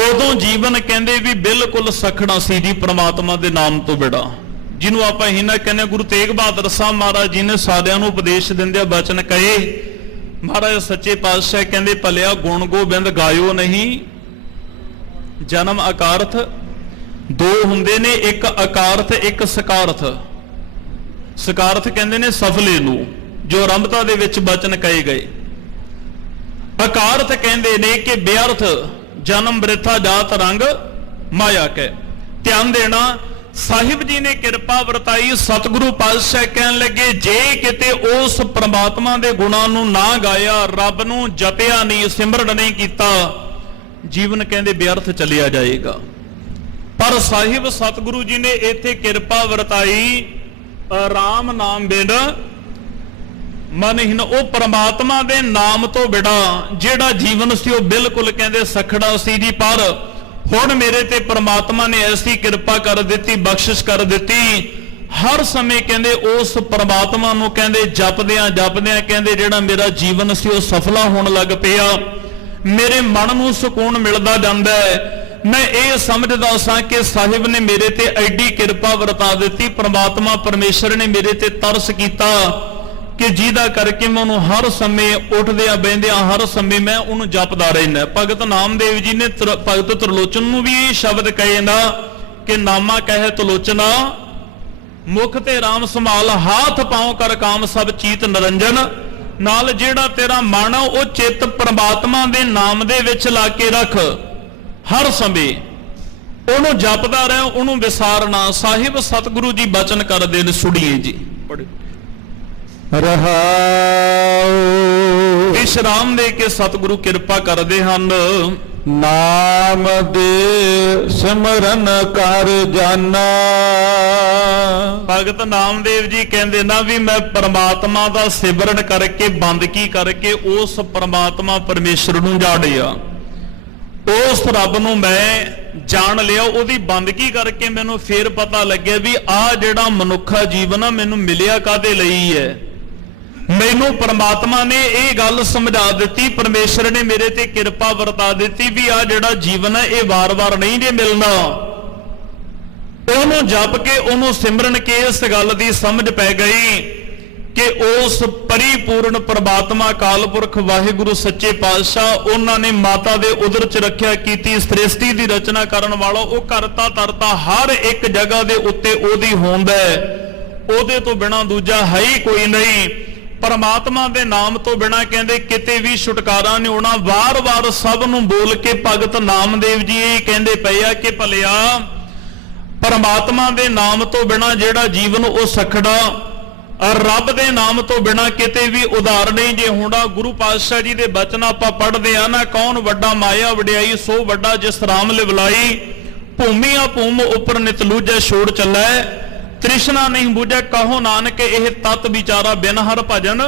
ਉਦੋਂ ਜੀਵਨ ਕਹਿੰਦੇ ਵੀ ਬਿਲਕੁਲ ਸਖਣਾ ਸੀ ਜੀ ਪ੍ਰਮਾਤਮਾ ਦੇ ਨਾਮ ਤੋਂ ਬਿਨਾਂ। ਜਿਹਨੂੰ ਆਪਾਂ ਹੀਨਾ ਕਹਿੰਦੇ, ਗੁਰੂ ਤੇਗ ਬਹਾਦਰ ਸਾਹਿਬ ਮਹਾਰਾਜ ਜੀ ਨੇ ਸਾਰਿਆਂ ਨੂੰ ਉਪਦੇਸ਼ ਦਿੰਦੇ ਬਚਨ ਕਹੇ। ਮਹਾਰਾਜ ਸੱਚੇ ਪਾਤਸ਼ਾਹ ਕਹਿੰਦੇ ਭਲਿਆ ਗੁਣ ਗੋਬਿੰਦ ਗਾਇਓ ਨਹੀਂ। ਜਨਮ ਅਕਾਰਥ ਦੋ ਹੁੰਦੇ ਨੇ, ਇੱਕ ਅਕਾਰਥ ਇੱਕ ਸਕਾਰਥ। ਸਕਾਰਥ ਕਹਿੰਦੇ ਨੇ ਸਫਲੇ ਨੂੰ, ਜੋ ਆਰੰਭਤਾ ਦੇ ਵਿੱਚ ਬਚਨ ਕਹੇ ਗਏ। ਅਕਾਰਥ ਕਹਿੰਦੇ ਨੇ ਕਿ ਬੇਅਰਥ, ਜਨਮ ਬ੍ਰਿਥਾ ਜਾਤ ਰੰਗ ਮਾਇਆ ਕੈ। ਧਿਆਨ ਦੇਣਾ, ਸਾਹਿਬ ਜੀ ਨੇ ਕਿਰਪਾ ਵਰਤਾਈ। ਸਤਿਗੁਰੂ ਪਾਤਸ਼ਾਹ ਕਹਿਣ ਲੱਗੇ ਜੇ ਕਿਤੇ ਉਸ ਪ੍ਰਮਾਤਮਾ ਦੇ ਗੁਣਾਂ ਨੂੰ ਨਾ ਗਾਇਆ, ਰੱਬ ਨੂੰ ਜਪਿਆ ਨਹੀਂ, ਸਿਮਰਨ ਨਹੀਂ ਕੀਤਾ, ਜੀਵਨ ਕਹਿੰਦੇ ਬੇਅਰਥ ਚਲਿਆ ਜਾਏਗਾ। ਪਰ ਸਾਹਿਬ ਸਤਿਗੁਰੂ ਜੀ ਨੇ ਇੱਥੇ ਕਿਰਪਾ ਵਰਤਾਈ, ਰਾਮ ਨਾਮ ਬਿਨ ਮਨ ਹੀਨ। ਉਹ ਪ੍ਰਮਾਤਮਾ ਦੇ ਨਾਮ ਤੋਂ ਬਿਨਾਂ ਜਿਹੜਾ ਜੀਵਨ ਸੀ ਉਹ ਬਿਲਕੁਲ ਕਹਿੰਦੇ ਸਖੜਾ ਸੀ ਜੀ। ਪਰ ਹੁਣ ਮੇਰੇ ਤੇ ਪ੍ਰਮਾਤਮਾ ਨੇ ਐਸੀ ਕਿਰਪਾ ਕਰ ਦਿੱਤੀ, ਬਖਸ਼ਿਸ਼ ਕਰ ਦਿੱਤੀ, ਹਰ ਸਮੇਂ ਕਹਿੰਦੇ ਉਸ ਪ੍ਰਮਾਤਮਾ ਨੂੰ ਕਹਿੰਦੇ ਜਪਦਿਆਂ ਜਪਦਿਆਂ ਕਹਿੰਦੇ ਜਿਹੜਾ ਮੇਰਾ ਜੀਵਨ ਸੀ ਉਹ ਸਫਲਾ ਹੋਣ ਲੱਗ ਪਿਆ। ਮੇਰੇ ਮਨ ਨੂੰ ਸਕੂਨ ਮਿਲਦਾ ਜਾਂਦਾ ਹੈ। ਮੈਂ ਇਹ ਸਮਝਦਾ ਸਾਂ ਕਿ ਸਾਹਿਬ ਨੇ ਮੇਰੇ ਤੇ ਐਡੀ ਕਿਰਪਾ ਵਰਤਾ ਦਿੱਤੀ, ਪ੍ਰਮਾਤਮਾ ਪਰਮੇਸ਼ਰ ਨੇ ਮੇਰੇ ਤੇ ਤਰਸ ਕੀਤਾ ਕਿ ਜਿਹਦਾ ਕਰਕੇ ਮੈਂ ਉਹਨੂੰ ਹਰ ਸਮੇਂ ਉੱਠਦਿਆਂ ਬਹਿੰਦਿਆਂ ਹਰ ਸਮੇਂ ਮੈਂ ਉਹਨੂੰ ਜਪਦਾ ਰਹਿੰਦਾ। ਭਗਤ ਨਾਮਦੇਵ ਜੀ ਨੇ ਭਗਤ ਤ੍ਰਿਲੋਚਨ ਨੂੰ ਵੀ ਇਹ ਸ਼ਬਦ ਕਹੇ ਨਾ ਕਿ ਨਾਮਾ ਕਹੇ ਤ੍ਰਿਲੋਚਨਾ ਮੁਖ ਤੇ ਰਾਮ ਸੰਭਾਲ, ਹਾਥ ਪਾਉ ਕਰ ਕਾਮ ਸਭ ਚੀਤ ਨਿਰੰਜਨ। ਨਾਲ ਜਿਹੜਾ ਤੇਰਾ ਮਨ ਆ ਉਹ ਚਿੱਤ ਪ੍ਰਮਾਤਮਾ ਦੇ ਨਾਮ ਦੇ ਵਿੱਚ ਲਾ ਕੇ ਰੱਖ, ਹਰ ਸਮੇਂ ਉਹਨੂੰ ਜਪਦਾ ਰਹਿ, ਉਹਨੂੰ ਵਿਸਾਰਨਾ। ਸਾਹਿਬ ਸਤਿਗੁਰੂ ਜੀ ਬਚਨ ਕਰਦੇ ਨੇ, ਸੁਣੀਏ ਜੀ। ਰਹਾਉ ਵਿਸ਼ਰਾਮ ਦੇ ਕੇ ਸਤਿਗੁਰੂ ਕਿਰਪਾ ਕਰਦੇ ਹਨ। ਨਾਮ ਦੇ ਸਿਮਰਨ ਕਰ ਜਾਨਾ। ਭਗਤ ਨਾਮਦੇਵ ਜੀ ਕਹਿੰਦੇ ਨਾ ਵੀ ਮੈਂ ਪ੍ਰਮਾਤਮਾ ਦਾ ਸਿਮਰਨ ਕਰਕੇ, ਬੰਦਗੀ ਕਰਕੇ ਉਸ ਪ੍ਰਮਾਤਮਾ ਪਰਮੇਸ਼ਰ ਨੂੰ ਜਾਣਿਆ, ਉਸ ਰੱਬ ਨੂੰ ਮੈਂ ਜਾਣ ਲਿਆ। ਉਹਦੀ ਬੰਦਗੀ ਕਰਕੇ ਮੈਨੂੰ ਫੇਰ ਪਤਾ ਲੱਗਿਆ ਵੀ ਆਹ ਜਿਹੜਾ ਮਨੁੱਖਾ ਜੀਵਨ ਆ ਮੈਨੂੰ ਮਿਲਿਆ ਕਾਹਦੇ ਲਈ ਹੈ। ਮੈਨੂੰ ਪ੍ਰਮਾਤਮਾ ਨੇ ਇਹ ਗੱਲ ਸਮਝਾ ਦਿੱਤੀ, ਪਰਮੇਸ਼ਰ ਨੇ ਮੇਰੇ ਤੇ ਕਿਰਪਾ ਵਰਤਾ ਦਿੱਤੀ ਵੀ ਆਹ ਜਿਹੜਾ ਜੀਵਨ ਹੈ ਇਹ ਵਾਰ-ਵਾਰ ਨਹੀਂ ਜੇ ਮਿਲਣਾ। ਉਹਨੂੰ ਜਪ ਕੇ, ਉਹਨੂੰ ਸਿਮਰਨ ਕੇ ਇਸ ਗੱਲ ਦੀ ਸਮਝ ਪੈ ਗਈ ਕਿ ਉਸ ਪਰਿਪੂਰਨ ਪ੍ਰਮਾਤਮਾ ਅਕਾਲ ਪੁਰਖ ਵਾਹਿਗੁਰੂ ਸੱਚੇ ਪਾਤਸ਼ਾਹ ਉਹਨਾਂ ਨੇ ਮਾਤਾ ਦੇ ਉਦਰ ਚ ਰੱਖਿਆ ਕੀਤੀ, ਸ੍ਰਿਸ਼ਟੀ ਦੀ ਰਚਨਾ ਕਰਨ ਵਾਲਾ ਉਹ ਕਰਤਾ ਧਰਤਾ ਹਰ ਇੱਕ ਜਗ੍ਹਾ ਦੇ ਉੱਤੇ ਉਹਦੀ ਹੋਂਦ ਹੈ, ਉਹਦੇ ਤੋਂ ਬਿਨਾਂ ਦੂਜਾ ਹੈ ਹੀ ਕੋਈ ਨਹੀਂ। ਪਰਮਾਤਮਾ ਦੇ ਨਾਮ ਤੋਂ ਬਿਨਾਂ ਕਹਿੰਦੇ ਕਿਤੇ ਵੀ ਛੁਟਕਾਰਾ ਨਹੀਂ ਹੋਣਾ। ਵਾਰ-ਵਾਰ ਸਭ ਨੂੰ ਬੋਲ ਕੇ ਭਗਤ ਨਾਮਦੇਵ ਜੀ ਇਹ ਕਹਿੰਦੇ ਪਏ ਆ ਕਿ ਭਲਿਆ ਪਰਮਾਤਮਾ ਦੇ ਨਾਮ ਤੋਂ ਬਿਨਾਂ ਜਿਹੜਾ ਜੀਵਨ ਉਹ ਸਖੜਾ, ਰੱਬ ਦੇ ਨਾਮ ਤੋਂ ਬਿਨਾਂ ਕਿਤੇ ਵੀ ਉਧਾਰ ਨਹੀਂ ਜੇ ਹੋਣਾ। ਗੁਰੂ ਪਾਤਸ਼ਾਹ ਜੀ ਦੇ ਬਚਨ ਆਪਾਂ ਪੜ੍ਹਦੇ ਆ ਨਾ, ਕੌਣ ਵੱਡਾ ਮਾਇਆ ਵਡਿਆਈ ਸੋ ਵੱਡਾ ਜਿਸ ਰਾਮ ਲਿਵਲਾਈ, ਭੂਮੀਆਂ ਭੂਮ ਉੱਪਰ ਨਿਤ ਲੂਜੈ ਛੋੜ ਚੱਲੈ, ਤ੍ਰਿਸ਼ਨਾ ਨਹੀਂ ਬੁਝੈ ਕਹੋ ਨਾਨਕ ਇਹ ਤਤ ਵਿਚਾਰਾ ਬਿਨ ਹਰ ਭਜਨ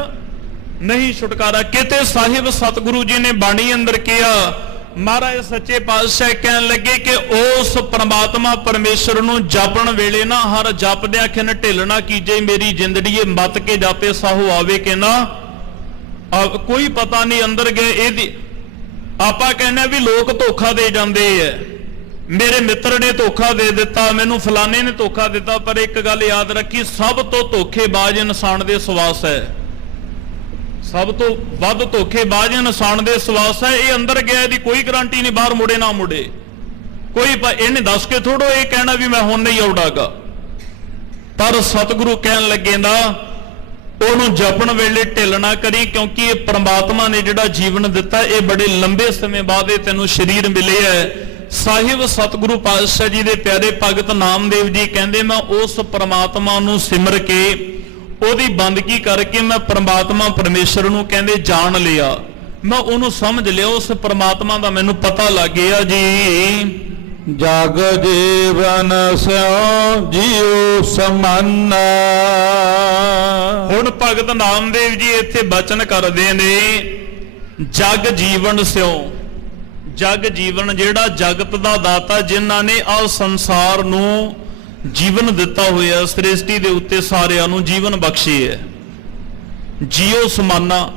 ਨਹੀਂ ਛੁਟਕਾਰਾ। ਕਿਤੇ ਸਾਹਿਬ ਸਤਿਗੁਰੂ ਜੀ ਨੇ ਬਾਣੀ ਅੰਦਰ ਕਿਹਾ, ਮਹਾਰਾਜ ਸੱਚੇ ਪਾਤਸ਼ਾਹ ਕਹਿਣ ਲੱਗੇ ਕਿ ਉਸ ਪ੍ਰਮਾਤਮਾ ਪਰਮੇਸ਼ਰ ਨੂੰ ਜਪਣ ਵੇਲੇ ਨਾ ਹਰ ਜਪਦਿਆਂ ਖਿਨ ਢਿੱਲ ਨਾ ਕੀਜੇ, ਮੇਰੀ ਜ਼ਿੰਦੜੀਏ ਮਤ ਕੇ ਜਾਪੇ ਸਾਹੋ ਆਵੇ ਕਿ ਨਾ ਕੋਈ ਪਤਾ ਨਹੀਂ ਅੰਦਰ ਗਏ। ਇਹਦੀ ਆਪਾਂ ਕਹਿੰਦੇ ਵੀ ਲੋਕ ਧੋਖਾ ਦੇ ਜਾਂਦੇ ਐ, ਮੇਰੇ ਮਿੱਤਰ ਨੇ ਧੋਖਾ ਦੇ ਦਿੱਤਾ, ਮੈਨੂੰ ਫਲਾਣੇ ਨੇ ਧੋਖਾ ਦਿੱਤਾ, ਪਰ ਇੱਕ ਗੱਲ ਯਾਦ ਰੱਖੀ, ਸਭ ਤੋਂ ਧੋਖੇਬਾਜ਼ ਇਨਸਾਨ ਦੇ ਸਵਾਸ ਹੈ, ਸਭ ਤੋਂ ਵੱਧ ਧੋਖੇਬਾਜ਼ ਇਨਸਾਨ ਦੇ ਸਵਾਸ ਹੈ। ਇਹ ਅੰਦਰ ਗਿਆ, ਇਹਦੀ ਕੋਈ ਗਾਰੰਟੀ ਨਹੀਂ ਬਾਹਰ ਮੁੜੇ ਨਾ ਮੁੜੇ, ਕੋਈ ਇਹਨੇ ਦੱਸ ਕੇ ਥੋੜੋ ਇਹ ਕਹਿਣਾ ਵੀ ਮੈਂ ਹੁਣ ਨਹੀਂ ਆਉੜਾਗਾ। ਪਰ ਸਤਿਗੁਰੂ ਕਹਿਣ ਲੱਗੇ ਨਾ ਉਹਨੂੰ ਜਪਣ ਵੇਲੇ ਢਿੱਲ ਨਾ ਕਰੀ, ਕਿਉਂਕਿ ਇਹ ਪ੍ਰਮਾਤਮਾ ਨੇ ਜਿਹੜਾ ਜੀਵਨ ਦਿੱਤਾ ਇਹ ਬੜੇ ਲੰਬੇ ਸਮੇਂ ਬਾਅਦ ਇਹ ਤੈਨੂੰ ਸਰੀਰ ਮਿਲਿਆ ਹੈ। ਸਾਹਿਬ ਸਤਿਗੁਰੂ ਪਾਤਸ਼ਾਹ ਜੀ ਦੇ ਪਿਆਰੇ ਭਗਤ ਨਾਮਦੇਵ ਜੀ ਕਹਿੰਦੇ ਮੈਂ ਉਸ ਪ੍ਰਮਾਤਮਾ ਨੂੰ ਸਿਮਰ ਕੇ ਉਹਦੀ ਬੰਦਗੀ ਕਰਕੇ ਮੈਂ ਪ੍ਰਮਾਤਮਾ ਪਰਮੇਸ਼ਰ ਨੂੰ ਕਹਿੰਦੇ ਜਾਣ ਲਿਆ, ਮੈਂ ਉਹਨੂੰ ਸਮਝ ਲਿਆ, ਉਸ ਪ੍ਰਮਾਤਮਾ ਦਾ ਮੈਨੂੰ ਪਤਾ ਲੱਗ ਗਿਆ ਜੀ। ਜਗ ਜੀਵਨ ਸਿਉ ਜੀਉ ਸਮਾਨਾ। ਹੁਣ ਭਗਤ ਨਾਮਦੇਵ ਜੀ ਇੱਥੇ ਬਚਨ ਕਰਦੇ ਨੇ, ਜਗ ਜੀਵਨ ਸਿਉ, ਜਗ ਜੀਵਨ ਜਿਹੜਾ ਜਗਤ ਦਾ ਦਾਤਾ ਜਿਨ੍ਹਾਂ ਨੇ ਆ ਸੰਸਾਰ ਨੂੰ ਜੀਵਨ ਦਿੱਤਾ ਹੋਇਆ, ਸ੍ਰਿਸ਼ਟੀ ਦੇ ਉੱਤੇ ਸਾਰਿਆਂ ਨੂੰ ਜੀਵਨ ਬਖਸ਼ੀ ਹੈ। ਜੀਓ ਸਮਾਨਾ,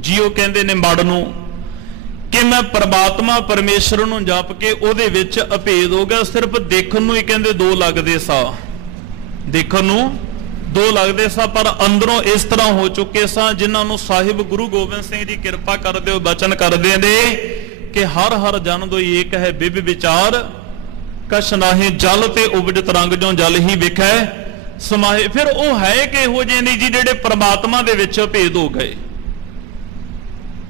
ਜੀਓ ਕਹਿੰਦੇ ਨੇ ਮੜ ਨੂੰ, ਕਿ ਮੈਂ ਪ੍ਰਮਾਤਮਾ ਪਰਮੇਸ਼ਰ ਨੂੰ ਜਪ ਕੇ ਉਹਦੇ ਵਿੱਚ ਅਭੇਦ ਹੋ ਗਿਆ। ਸਿਰਫ ਦੇਖਣ ਨੂੰ ਹੀ ਕਹਿੰਦੇ ਦੋ ਲੱਗਦੇ ਸਾ, ਦੇਖਣ ਨੂੰ ਦੋ ਲੱਗਦੇ ਸਾ, ਪਰ ਅੰਦਰੋਂ ਇਸ ਤਰ੍ਹਾਂ ਹੋ ਚੁੱਕੇ ਸਾਂ ਜਿਨ੍ਹਾਂ ਨੂੰ ਸਾਹਿਬ ਗੁਰੂ ਗੋਬਿੰਦ ਸਿੰਘ ਜੀ ਕਿਰਪਾ ਕਰਦੇ ਹੋ ਬਚਨ ਕਰਦੇ ਨੇ ਕਿ ਹਰ ਹਰ ਜਨ ਦੋਈ ਏਕ ਹੈ ਬਿਬ ਵਿਚਾਰ, ਕਛ ਨਾਹੀ ਜਲ ਤੇ ਉਪਜਤ ਰੰਗ ਜੋ ਜਲ ਹੀ ਵਿਖੈ ਸਮਾਏ। ਫਿਰ ਉਹ ਹੈ ਕਿ ਇਹੋ ਜਿਹੇ ਨੇ ਜੀ ਜਿਹੜੇ ਪ੍ਰਮਾਤਮਾ ਦੇ ਵਿੱਚ ਭੇਦ ਹੋ ਗਏ।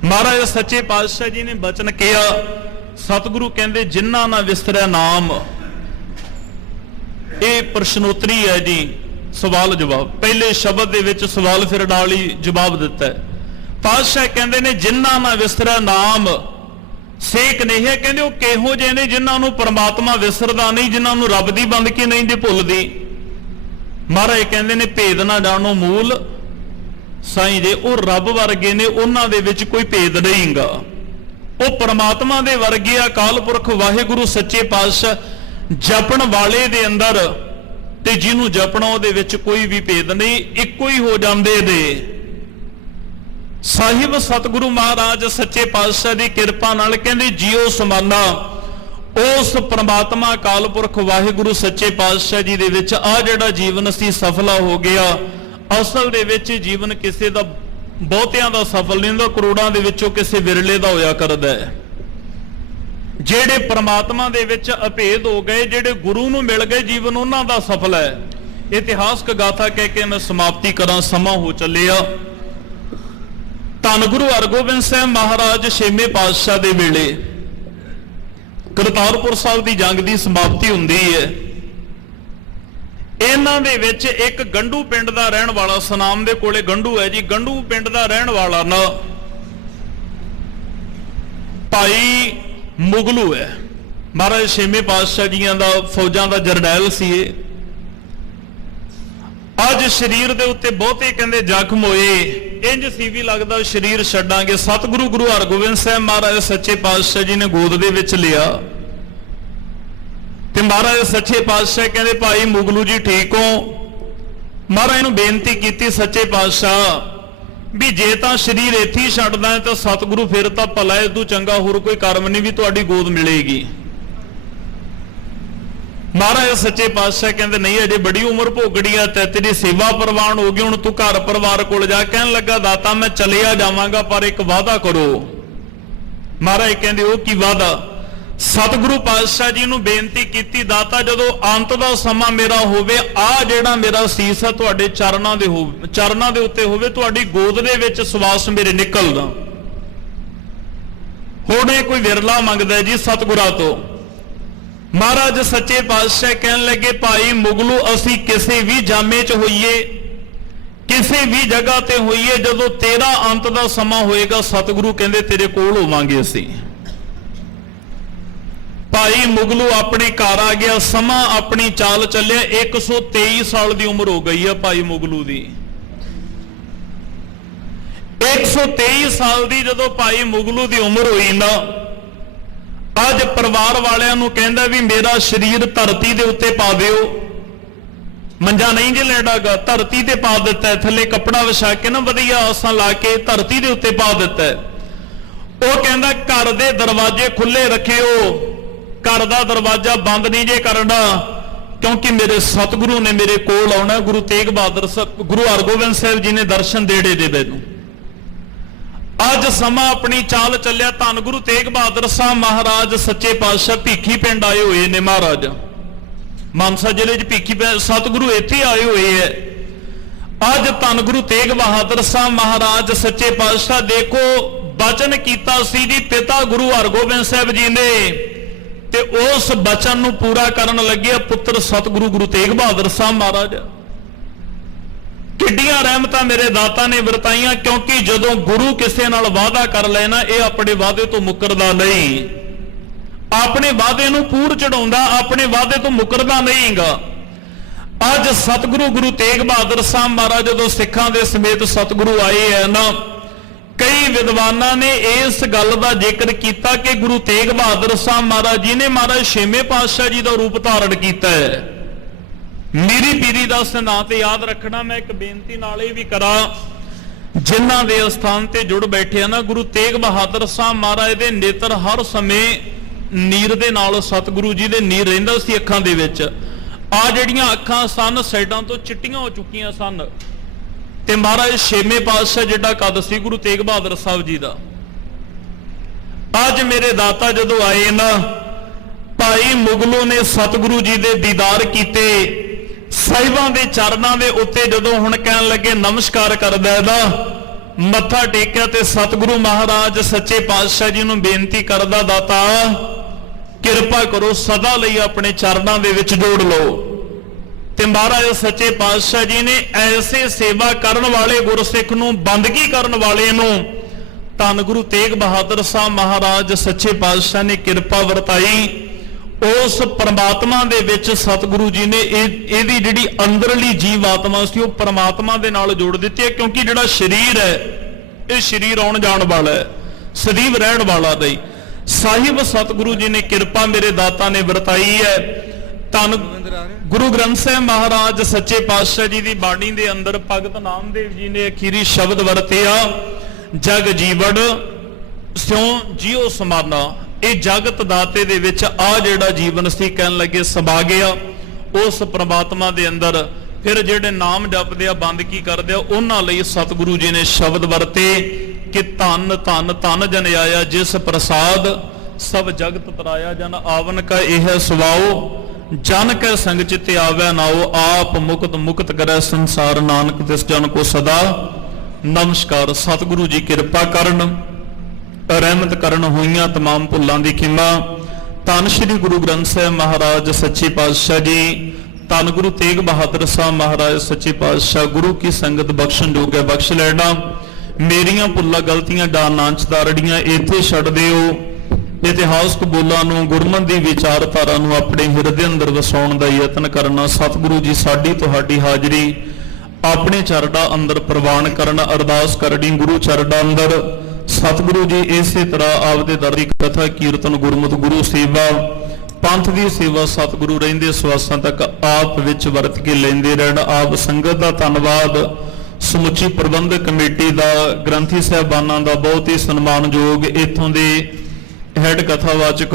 ਮਹਾਰਾਜ ਸੱਚੇ ਪਾਤਸ਼ਾਹ ਜੀ ਨੇ ਬਚਨ ਕਿਹਾ, ਸਤਿਗੁਰੂ ਕਹਿੰਦੇ ਜਿਨ੍ਹਾਂ ਨਾਲ ਵਿਸਰਿਆ ਨਾਮ, ਇਹ ਪ੍ਰਸ਼ਨੋਤਰੀ ਹੈ ਜੀ, ਸਵਾਲ ਜਵਾਬ। ਪਹਿਲੇ ਸ਼ਬਦ ਦੇ ਵਿੱਚ ਸਵਾਲ ਫਿਰ ਨਾਲ ਹੀ ਜਵਾਬ ਦਿੱਤਾ ਹੈ। ਪਾਤਸ਼ਾਹ ਕਹਿੰਦੇ ਨੇ ਜਿਨ੍ਹਾਂ ਨਾਲ ਵਿਸਰਿਆ ਨਾਮ ਸੇਕ ਨਹੀਂ ਹੈ, ਕਹਿੰਦੇ ਉਹ ਕਿਹੋ ਜਿਹੇ ਨੇ ਜਿਨ੍ਹਾਂ ਨੂੰ ਪਰਮਾਤਮਾ ਵਿਸਰਦਾ ਨਹੀਂ, ਜਿਨ੍ਹਾਂ ਨੂੰ ਰੱਬ ਦੀ ਬੰਦਗੀ ਨਹੀਂ ਜੇ ਭੁੱਲਦੀ। ਮਹਾਰਾਜ ਕਹਿੰਦੇ ਨੇ ਭੇਦ ਨਾ ਜਾਣੋ ਮੂਲ ਸਾਈਂ ਜੇ, ਉਹ ਰੱਬ ਵਰਗੇ ਨੇ, ਉਹਨਾਂ ਦੇ ਵਿੱਚ ਕੋਈ ਭੇਦ ਨਹੀਂਗਾ। ਉਹ ਪਰਮਾਤਮਾ ਦੇ ਵਰਗੇ ਅਕਾਲ ਪੁਰਖ ਵਾਹਿਗੁਰੂ ਸੱਚੇ ਪਾਤਸ਼ਾਹ ਜਪਣ ਵਾਲੇ ਦੇ ਅੰਦਰ ਤੇ ਜਿਹਨੂੰ ਜਪਣਾ ਉਹਦੇ ਵਿੱਚ ਕੋਈ ਵੀ ਭੇਦ ਨਹੀਂ, ਇੱਕੋ ਹੀ ਹੋ ਜਾਂਦੇ ਨੇ। ਸਾਹਿਬ ਸਤਿਗੁਰੂ ਮਹਾਰਾਜ ਸੱਚੇ ਪਾਤਸ਼ਾਹ ਦੀ ਕਿਰਪਾ ਨਾਲ ਕਹਿੰਦੇ ਜੀਓ ਸਮਾਨਾ, ਉਸ ਪ੍ਰਮਾਤਮਾ ਅਕਾਲ ਪੁਰਖ ਵਾਹਿਗੁਰੂ ਸੱਚੇ ਪਾਤਸ਼ਾਹ ਜੀ ਦੇ ਵਿੱਚ ਆ ਜਿਹੜਾ ਜੀਵਨ ਸੀ ਸਫਲਾ ਹੋ ਗਿਆ। ਅਸਲ ਦੇ ਵਿੱਚ ਜੀਵਨ ਕਿਸੇ ਦਾ ਬਹੁਤਿਆਂ ਦਾ ਸਫਲ ਨਹੀਂ ਹੁੰਦਾ, ਕਰੋੜਾਂ ਦੇ ਵਿੱਚੋਂ ਕਿਸੇ ਵਿਰਲੇ ਦਾ ਹੋਇਆ ਕਰਦਾ ਹੈ। ਜਿਹੜੇ ਪ੍ਰਮਾਤਮਾ ਦੇ ਵਿੱਚ ਅਭੇਦ ਹੋ ਗਏ, ਜਿਹੜੇ ਗੁਰੂ ਨੂੰ ਮਿਲ ਗਏ, ਜੀਵਨ ਉਹਨਾਂ ਦਾ ਸਫਲ ਹੈ। ਇਤਿਹਾਸਕ ਗਾਥਾ ਕਹਿ ਕੇ ਮੈਂ ਸਮਾਪਤੀ ਕਰਾਂ, ਸਮਾਂ ਹੋ ਚੱਲਿਆ। ਧੰਨ ਗੁਰੂ ਹਰਗੋਬਿੰਦ ਸਾਹਿਬ ਮਹਾਰਾਜ ਛੇਵੇਂ ਪਾਤਸ਼ਾਹ ਦੇ ਵੇਲੇ ਕਰਤਾਰਪੁਰ ਸਾਹਿਬ ਦੀ ਜੰਗ ਦੀ ਸਮਾਪਤੀ ਹੁੰਦੀ ਹੈ। ਇਹਨਾਂ ਦੇ ਵਿੱਚ ਇੱਕ ਗੰਡੂ ਪਿੰਡ ਦਾ ਰਹਿਣ ਵਾਲਾ, ਸਨਾਮ ਦੇ ਕੋਲੇ ਗੰਡੂ ਹੈ ਜੀ, ਗੰਡੂ ਪਿੰਡ ਦਾ ਰਹਿਣ ਵਾਲਾ ਨਾ ਭਾਈ ਮੁਗਲੂ ਹੈ। ਮਹਾਰਾਜ ਛੇਵੇਂ ਪਾਤਸ਼ਾਹ ਜੀਆਂ ਦਾ ਫੌਜਾਂ ਦਾ ਜਰਨੈਲ ਸੀ ਇਹ। ਅੱਜ ਸਰੀਰ ਦੇ ਉੱਤੇ ਬਹੁਤੇ ਕਹਿੰਦੇ ਜ਼ਖਮ ਹੋਏ, ਇੰਜ ਸੀ ਵੀ ਲੱਗਦਾ ਸਰੀਰ ਛੱਡਾਂਗੇ। ਸਤਿਗੁਰੂ ਗੁਰੂ ਹਰਗੋਬਿੰਦ ਸਾਹਿਬ ਮਹਾਰਾਜ ਸੱਚੇ ਪਾਤਸ਼ਾਹ ਜੀ ਨੇ ਗੋਦ ਦੇ ਵਿੱਚ ਲਿਆ ਤੇ ਮਹਾਰਾਜ ਸੱਚੇ ਪਾਤਸ਼ਾਹ ਕਹਿੰਦੇ ਭਾਈ ਮੁਗਲੂ ਜੀ ਠੀਕ ਹੋ? ਮਹਾਰਾਜ ਨੂੰ ਬੇਨਤੀ ਕੀਤੀ ਸੱਚੇ ਪਾਤਸ਼ਾਹ ਵੀ ਜੇ ਤਾਂ ਸਰੀਰ ਇੱਥੇ ਹੀ ਛੱਡਦਾ ਹੈ ਤਾਂ ਸਤਿਗੁਰੂ ਫਿਰ ਤਾਂ ਭਲਾ ਇਸ ਤੋਂ ਚੰਗਾ ਹੋਰ ਕੋਈ ਕਰਮ ਨਹੀਂ ਵੀ ਤੁਹਾਡੀ ਗੋਦ ਮਿਲੇਗੀ। ਮਹਾਰਾਜ ਸੱਚੇ ਪਾਤਸ਼ਾਹ ਕਹਿੰਦੇ ਨਹੀਂ, ਅਜੇ ਬੜੀ ਉਮਰ ਭੋਗੜੀ ਆ ਤੇ ਤੇਰੀ ਸੇਵਾ ਪ੍ਰਵਾਨ ਹੋ ਗਈ, ਹੁਣ ਤੂੰ ਘਰ ਪਰਿਵਾਰ ਕੋਲ ਜਾ। ਕਹਿਣ ਲੱਗਾ ਦਾਤਾ ਮੈਂ ਚਲਿਆ ਜਾਵਾਂਗਾ ਪਰ ਇੱਕ ਵਾਅਦਾ ਕਰੋ। ਮਹਾਰਾਜ ਕਹਿੰਦੇ ਉਹ ਕੀ ਵਾਅਦਾ? ਸਤਿਗੁਰੂ ਪਾਤਸ਼ਾਹ ਜੀ ਨੂੰ ਬੇਨਤੀ ਕੀਤੀ, ਦਾਤਾ ਜਦੋਂ ਅੰਤ ਦਾ ਸਮਾਂ ਮੇਰਾ ਹੋਵੇ, ਆ ਜਿਹੜਾ ਮੇਰਾ ਸੀਸ ਆ ਤੁਹਾਡੇ ਚਰਨਾਂ ਦੇ ਉੱਤੇ ਹੋਵੇ, ਤੁਹਾਡੀ ਗੋਦ ਦੇ ਵਿੱਚ ਸਵਾਸ ਮੇਰੇ ਨਿਕਲਦਾ। ਹੁਣ ਇਹ ਕੋਈ ਵਿਰਲਾ ਮੰਗਦਾ ਜੀ ਸਤਿਗੁਰਾਂ ਤੋਂ। ਮਹਾਰਾਜ ਸੱਚੇ ਪਾਤਸ਼ਾਹ ਕਹਿਣ ਲੱਗੇ ਭਾਈ ਮੁਗਲੂ, ਅਸੀਂ ਕਿਸੇ ਵੀ ਜਾਮੇ 'ਚ ਹੋਈਏ, ਕਿਸੇ ਵੀ ਜਗ੍ਹਾ ਤੇ ਹੋਈਏ, ਜਦੋਂ ਤੇਰਾ ਅੰਤ ਦਾ ਸਮਾਂ ਹੋਏਗਾ ਸਤਿਗੁਰੂ ਕਹਿੰਦੇ ਤੇਰੇ ਕੋਲ ਹੋਵਾਂਗੇ ਅਸੀਂ। ਭਾਈ ਮੁਗਲੂ ਆਪਣੇ ਘਰ ਆ ਗਿਆ, ਸਮਾਂ ਆਪਣੀ ਚਾਲ ਚੱਲਿਆ। 123 ਸਾਲ ਦੀ ਉਮਰ ਹੋ ਗਈ ਆ ਭਾਈ ਮੁਗਲੂ ਦੀ। 123 ਸਾਲ ਦੀ ਜਦੋਂ ਭਾਈ ਮੁਗਲੂ ਦੀ ਉਮਰ ਹੋਈ ਨਾ, ਅੱਜ ਪਰਿਵਾਰ ਵਾਲਿਆਂ ਨੂੰ ਕਹਿੰਦਾ ਵੀ ਮੇਰਾ ਸਰੀਰ ਧਰਤੀ ਦੇ ਉੱਤੇ ਪਾ ਦਿਓ। ਮੰਜਾ ਨਹੀਂ ਜੇ ਲੈਣਾਗਾ, ਧਰਤੀ ਤੇ ਪਾ ਦਿੱਤਾ ਹੈ, ਥੱਲੇ ਕੱਪੜਾ ਵਿਛਾ ਕੇ ਨਾ ਵਧੀਆ ਆਸਾਂ ਲਾ ਕੇ ਧਰਤੀ ਦੇ ਉੱਤੇ ਪਾ ਦਿੱਤਾ ਹੈ। ਉਹ ਕਹਿੰਦਾ ਘਰ ਦੇ ਦਰਵਾਜ਼ੇ ਖੁੱਲੇ ਰੱਖਿਓ, ਘਰ ਦਾ ਦਰਵਾਜ਼ਾ ਬੰਦ ਨਹੀਂ ਜੇ ਕਰਨਾ, ਕਿਉਂਕਿ ਮੇਰੇ ਸਤਿਗੁਰੂ ਨੇ ਮੇਰੇ ਕੋਲ ਆਉਣਾ। ਗੁਰੂ ਤੇਗ ਬਹਾਦਰ ਸਾਹਿਬ, ਗੁਰੂ ਹਰਗੋਬਿੰਦ ਸਾਹਿਬ ਜੀ ਨੇ ਦਰਸ਼ਨ ਦੇੜੇ ਦੇ ਮੈਨੂੰ। ਅੱਜ ਸਮਾਂ ਆਪਣੀ ਚਾਲ ਚੱਲਿਆ। ਧੰਨ ਗੁਰੂ ਤੇਗ ਬਹਾਦਰ ਸਾਹਿਬ ਮਹਾਰਾਜ ਸੱਚੇ ਪਾਤਸ਼ਾਹ ਭੀਖੀ ਪਿੰਡ ਆਏ ਹੋਏ ਨੇ। ਮਹਾਰਾਜ ਮਾਨਸਾ ਜ਼ਿਲ੍ਹੇ 'ਚ ਭੀਖੀ ਸਤਿਗੁਰੂ ਇੱਥੇ ਆਏ ਹੋਏ ਹੈ। ਅੱਜ ਧੰਨ ਗੁਰੂ ਤੇਗ ਬਹਾਦਰ ਸਾਹਿਬ ਮਹਾਰਾਜ ਸੱਚੇ ਪਾਤਸ਼ਾਹ ਦੇਖੋ ਬਚਨ ਕੀਤਾ ਸੀ ਜੀ ਪਿਤਾ ਗੁਰੂ ਹਰਗੋਬਿੰਦ ਸਾਹਿਬ ਜੀ ਨੇ, ਤੇ ਉਸ ਬਚਨ ਨੂੰ ਪੂਰਾ ਕਰਨ ਲੱਗੇ ਪੁੱਤਰ ਸਤਿਗੁਰੂ ਗੁਰੂ ਤੇਗ ਬਹਾਦਰ ਸਾਹਿਬ ਮਹਾਰਾਜ। ਕਿੱਡੀਆਂ ਰਹਿਮਤਾਂ ਮੇਰੇ ਦਾਤਾ ਨੇ ਵਰਤਾਈਆਂ, ਕਿਉਂਕਿ ਜਦੋਂ ਗੁਰੂ ਕਿਸੇ ਨਾਲ ਵਾਅਦਾ ਕਰ ਲੈਣਾ, ਇਹ ਆਪਣੇ ਵਾਅਦੇ ਤੋਂ ਮੁੱਕਰਦਾ ਨਹੀਂ, ਆਪਣੇ ਵਾਅਦੇ ਨੂੰ ਪੂਰ ਚੜਾਉਂਦਾ, ਆਪਣੇ ਵਾਅਦੇ ਤੋਂ ਮੁੱਕਰਦਾ ਨਹੀਂਗਾ। ਅੱਜ ਸਤਿਗੁਰੂ ਗੁਰੂ ਤੇਗ ਬਹਾਦਰ ਸਾਹਿਬ ਮਹਾਰਾਜ ਜਦੋਂ ਸਿੱਖਾਂ ਦੇ ਸਮੇਤ ਸਤਿਗੁਰੂ ਆਏ ਹੈ ਨਾ, ਕਈ ਵਿਦਵਾਨਾਂ ਨੇ ਇਸ ਗੱਲ ਦਾ ਜ਼ਿਕਰ ਕੀਤਾ ਕਿ ਗੁਰੂ ਤੇਗ ਬਹਾਦਰ ਸਾਹਿਬ ਮਹਾਰਾਜ ਜੀ ਨੇ ਮਹਾਰਾਜ ਛੇਵੇਂ ਪਾਤਸ਼ਾਹ ਜੀ ਦਾ ਰੂਪ ਧਾਰਨ ਕੀਤਾ ਹੈ। ਮੀਰੀ ਪੀਰੀ ਦਾ ਸਿਧਾਂਤ ਯਾਦ ਰੱਖਣਾ। ਮੈਂ ਇੱਕ ਬੇਨਤੀ ਨਾਲ ਇਹ ਵੀ ਕਰਾਂ, ਜਿਨ੍ਹਾਂ ਦੇ ਅਸਥਾਨ ਤੇ ਜੁੜ ਬੈਠੇ ਆ ਨਾ, ਗੁਰੂ ਤੇਗ ਬਹਾਦਰ ਸਾਹਿਬ ਮਹਾਰਾਜ ਦੇ ਨੇਤਰ ਹਰ ਸਮੇਂ ਨੀਰ ਦੇ ਨਾਲ, ਸਤਿਗੁਰੂ ਜੀ ਦੇ ਨੀਰ ਰਹਿੰਦਾ ਸੀ ਅੱਖਾਂ ਦੇ ਵਿੱਚ। ਆ ਜਿਹੜੀਆਂ ਅੱਖਾਂ ਸਨ ਸਾਈਡਾਂ ਤੋਂ ਚਿੱਟੀਆਂ ਹੋ ਚੁੱਕੀਆਂ ਸਨ, ਤੇ ਮਹਾਰਾਜ ਛੇਵੇਂ ਪਾਤਸ਼ਾਹ ਜਿਹੜਾ ਕੱਦ ਸੀ ਗੁਰੂ ਤੇਗ ਬਹਾਦਰ ਸਾਹਿਬ ਜੀ ਦਾ। ਅੱਜ ਮੇਰੇ ਦਾਤਾ ਜਦੋਂ ਆਏ ਨਾ, ਭਾਈ ਮੁਗਲੂ ਨੇ ਸਤਿਗੁਰੂ ਜੀ ਦੇ ਦੀਦਾਰ ਕੀਤੇ, ਸਾਹਿਬਾਂ ਦੇ ਚਰਨਾਂ ਦੇ ਉੱਤੇ ਜਦੋਂ ਹੁਣ ਕਹਿਣ ਲੱਗੇ ਨਮਸਕਾਰ ਕਰਦਾ ਇਹਦਾ ਮੱਥਾ ਟੇਕਿਆ, ਤੇ ਸਤਿਗੁਰੂ ਮਹਾਰਾਜ ਸੱਚੇ ਪਾਤਸ਼ਾਹ ਜੀ ਨੂੰ ਬੇਨਤੀ ਕਰਦਾ ਦਾਤਾ ਕਿਰਪਾ ਕਰੋ ਸਦਾ ਲਈ ਆਪਣੇ ਚਰਨਾਂ ਦੇ ਵਿੱਚ ਜੋੜ ਲਓ। ਤੇ ਮਹਾਰਾਜ ਸੱਚੇ ਪਾਤਸ਼ਾਹ ਜੀ ਨੇ ਐਸੇ ਸੇਵਾ ਕਰਨ ਵਾਲੇ ਗੁਰਸਿੱਖ ਨੂੰ, ਬੰਦਗੀ ਕਰਨ ਵਾਲੇ ਨੂੰ, ਧੰਨ ਗੁਰੂ ਤੇਗ ਬਹਾਦਰ ਸਾਹਿਬ ਮਹਾਰਾਜ ਸੱਚੇ ਪਾਤਸ਼ਾਹ ਨੇ ਕਿਰਪਾ ਵਰਤਾਈ। ਉਸ ਪਰਮਾਤਮਾ ਦੇ ਵਿੱਚ ਸਤਿਗੁਰੂ ਜੀ ਨੇ ਇਹਦੀ ਜਿਹੜੀ ਅੰਦਰਲੀ ਜੀਵ ਆਤਮਾ ਸੀ ਉਹ ਪਰਮਾਤਮਾ ਦੇ ਨਾਲ ਜੋੜ ਦਿੱਤੀ ਹੈ, ਕਿਉਂਕਿ ਜਿਹੜਾ ਸਰੀਰ ਹੈ ਇਹ ਸਰੀਰ ਆਉਣ ਜਾਣ ਵਾਲਾ ਹੈ, ਸਦੀਵ ਰਹਿਣ ਵਾਲਾ ਨਹੀਂ। ਸਾਹਿਬ ਸਤਿਗੁਰੂ ਜੀ ਨੇ ਕਿਰਪਾ ਮੇਰੇ ਦਾਤਾ ਨੇ ਵਰਤਾਈ ਹੈ। ਧੰਨ ਗੁਰੂ ਗ੍ਰੰਥ ਸਾਹਿਬ ਮਹਾਰਾਜ ਸੱਚੇ ਪਾਤਸ਼ਾਹ ਜੀ ਦੀ ਬਾਣੀ ਦੇ ਅੰਦਰ ਭਗਤ ਨਾਮਦੇਵ ਜੀ ਨੇ ਅਖੀਰੀ ਸ਼ਬਦ ਵਰਤਿਆ, ਜਗ ਜੀਵੜ ਸਿਉ ਜਿਉ ਸਮਾਨਾ। ਇਹ ਜਗਤ ਦਾਤੇ ਦੇ ਵਿੱਚ ਆ ਜਿਹੜਾ ਜੀਵਨ ਸੀ ਕਹਿਣ ਲੱਗੇ ਸਮਾ ਗਿਆ ਉਸ ਪ੍ਰਮਾਤਮਾ ਦੇ ਅੰਦਰ। ਫਿਰ ਜਿਹੜੇ ਨਾਮ ਜਪਦੇ ਆ, ਬੰਦਗੀ ਕਰਦੇ ਆ, ਉਹਨਾਂ ਲਈ ਸਤਿਗੁਰੂ ਜੀ ਨੇ ਸ਼ਬਦ ਵਰਤੇ ਕਿ ਧੰਨ ਧੰਨ ਧੰਨ ਜਨ ਆਇਆ ਜਿਸ ਪ੍ਰਸਾਦ ਸਭ ਜਗਤ ਤਰਾਇਆ, ਜਨ ਆਵਨ ਕਾ ਇਹ ਸੁਵਾਓ, ਜਨ ਕੈ ਸੰਗ ਚਿਤ ਆਵੈ ਨਾਓ, ਆਪ ਮੁਕਤ ਮੁਕਤ ਕਰੈ ਸੰਸਾਰ, ਨਾਨਕ ਤਿਸ ਜਨ ਕੋ ਸਦਾ ਨਮਸਕਾਰ। ਸਤਿਗੁਰੂ ਜੀ ਕਿਰਪਾ ਕਰਨ, ਰਹਿਮਤ ਕਰਨ, ਹੋਈਆਂ तमाम ਭੁੱਲਾਂ ਦੀ ਖਿਮਾ। ਧੰਨ ਸ਼੍ਰੀ ਗੁਰੂ ਗ੍ਰੰਥ ਸਾਹਿਬ ਮਹਾਰਾਜ ਸੱਚੇ ਪਾਤਸ਼ਾਹ ਜੀ, ਧੰਨ ਗੁਰੂ ਤੇਗ ਬਹਾਦਰ ਸਾਹਿਬ ਮਹਾਰਾਜ ਸੱਚੇ ਪਾਤਸ਼ਾਹ, ਗੁਰੂ ਕੀ ਸੰਗਤ ਬਖਸ਼ਣ ਜੋਗ ਹੈ ਬਖਸ਼ ਲੈਣਾ। ਮੇਰੀਆਂ ਭੁੱਲਾਂ ਗਲਤੀਆਂ ਡਾਨਾਂਚ ਦਾਰੜੀਆਂ ਇੱਥੇ ਛੱਡ ਦਿਓ। ਇਤਿਹਾਸਕ ਬੋਲਾਂ ਨੂੰ, ਗੁਰਮਤਿ ਦੀ ਵਿਚਾਰਧਾਰਾ ਨੂੰ ਆਪਣੇ ਹਿਰਦੇ ਅੰਦਰ ਵਸਾਉਣ ਦਾ ਯਤਨ ਕਰਨਾ। ਸਤਿਗੁਰੂ ਜੀ ਸਾਡੀ ਤੁਹਾਡੀ ਹਾਜ਼ਰੀ ਆਪਣੇ ਚਰਨਾਂ ਅੰਦਰ ਪ੍ਰਵਾਨ ਕਰਨ। ਅਰਦਾਸ ਕਰਨੀ ਗੁਰੂ ਚਰਨਾਂ ਅੰਦਰ ਸਤਿਗੁਰੂ ਜੀ ਇਸੇ ਤਰ੍ਹਾਂ ਆਪਦੇ ਦਰ ਦੀ ਕਥਾ ਕੀਰਤਨ, ਗੁਰਮਤਿ ਗੁਰੂ ਸੇਵਾ, ਪੰਥ ਦੀ ਸੇਵਾ ਸਤਿਗੁਰੂ ਰਹਿੰਦੇ ਸਵਾਸਾਂ ਤੱਕ ਆਪ ਵਿੱਚ ਵਰਤ ਕੇ ਲੈਂਦੇ ਰਹਿਣ। ਆਪ ਸੰਗਤ ਦਾ ਧੰਨਵਾਦ, ਸਮੁੱਚੀ ਪ੍ਰਬੰਧਕ ਕਮੇਟੀ ਦਾ, ਗ੍ਰੰਥੀ ਸਾਹਿਬਾਨਾਂ ਦਾ ਬਹੁਤ ਹੀ ਸਨਮਾਨਯੋਗ, ਇੱਥੋਂ ਦੇ ਹੈਡ ਕਥਾਵਾਚਕ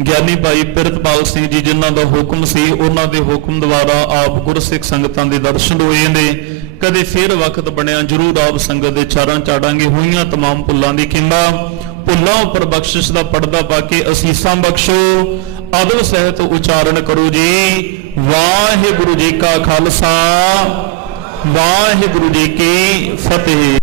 ਗਿਆਨੀ ਭਾਈ ਪਿਰਤਪਾਲ ਸਿੰਘ ਜੀ ਜਿਨ੍ਹਾਂ ਦਾ ਹੁਕਮ ਸੀ, ਉਹਨਾਂ ਦੇ ਹੁਕਮ ਦੁਆਰਾ ਆਪ ਗੁਰਸਿੱਖ ਸੰਗਤਾਂ ਦੇ ਦਰਸ਼ਨ ਹੋਏ ਨੇ। ਕਦੇ ਫਿਰ ਵਕਤ ਬਣਿਆ ਜ਼ਰੂਰ ਆਪ ਸੰਗਤ ਦੇ ਚਰਨ ਚਾੜਾਂਗੇ। ਹੋਈਆਂ तमाम ਭੁੱਲਾਂ ਦੀ ਖਿਮਾ, ਭੁੱਲਾਂ ਉੱਪਰ ਬਖਸ਼ਿਸ਼ ਦਾ ਪਰਦਾ ਪਾ ਕੇ ਅਸੀਸਾਂ ਬਖਸ਼ੋ। ਅਦਬ ਸਹਿਤ ਉਚਾਰਨ ਕਰੋ ਜੀ। ਵਾਹਿਗੁਰੂ ਜੀ ਕਾ ਖਾਲਸਾ, ਵਾਹਿਗੁਰੂ ਜੀ ਕੀ ਫਤਿਹ।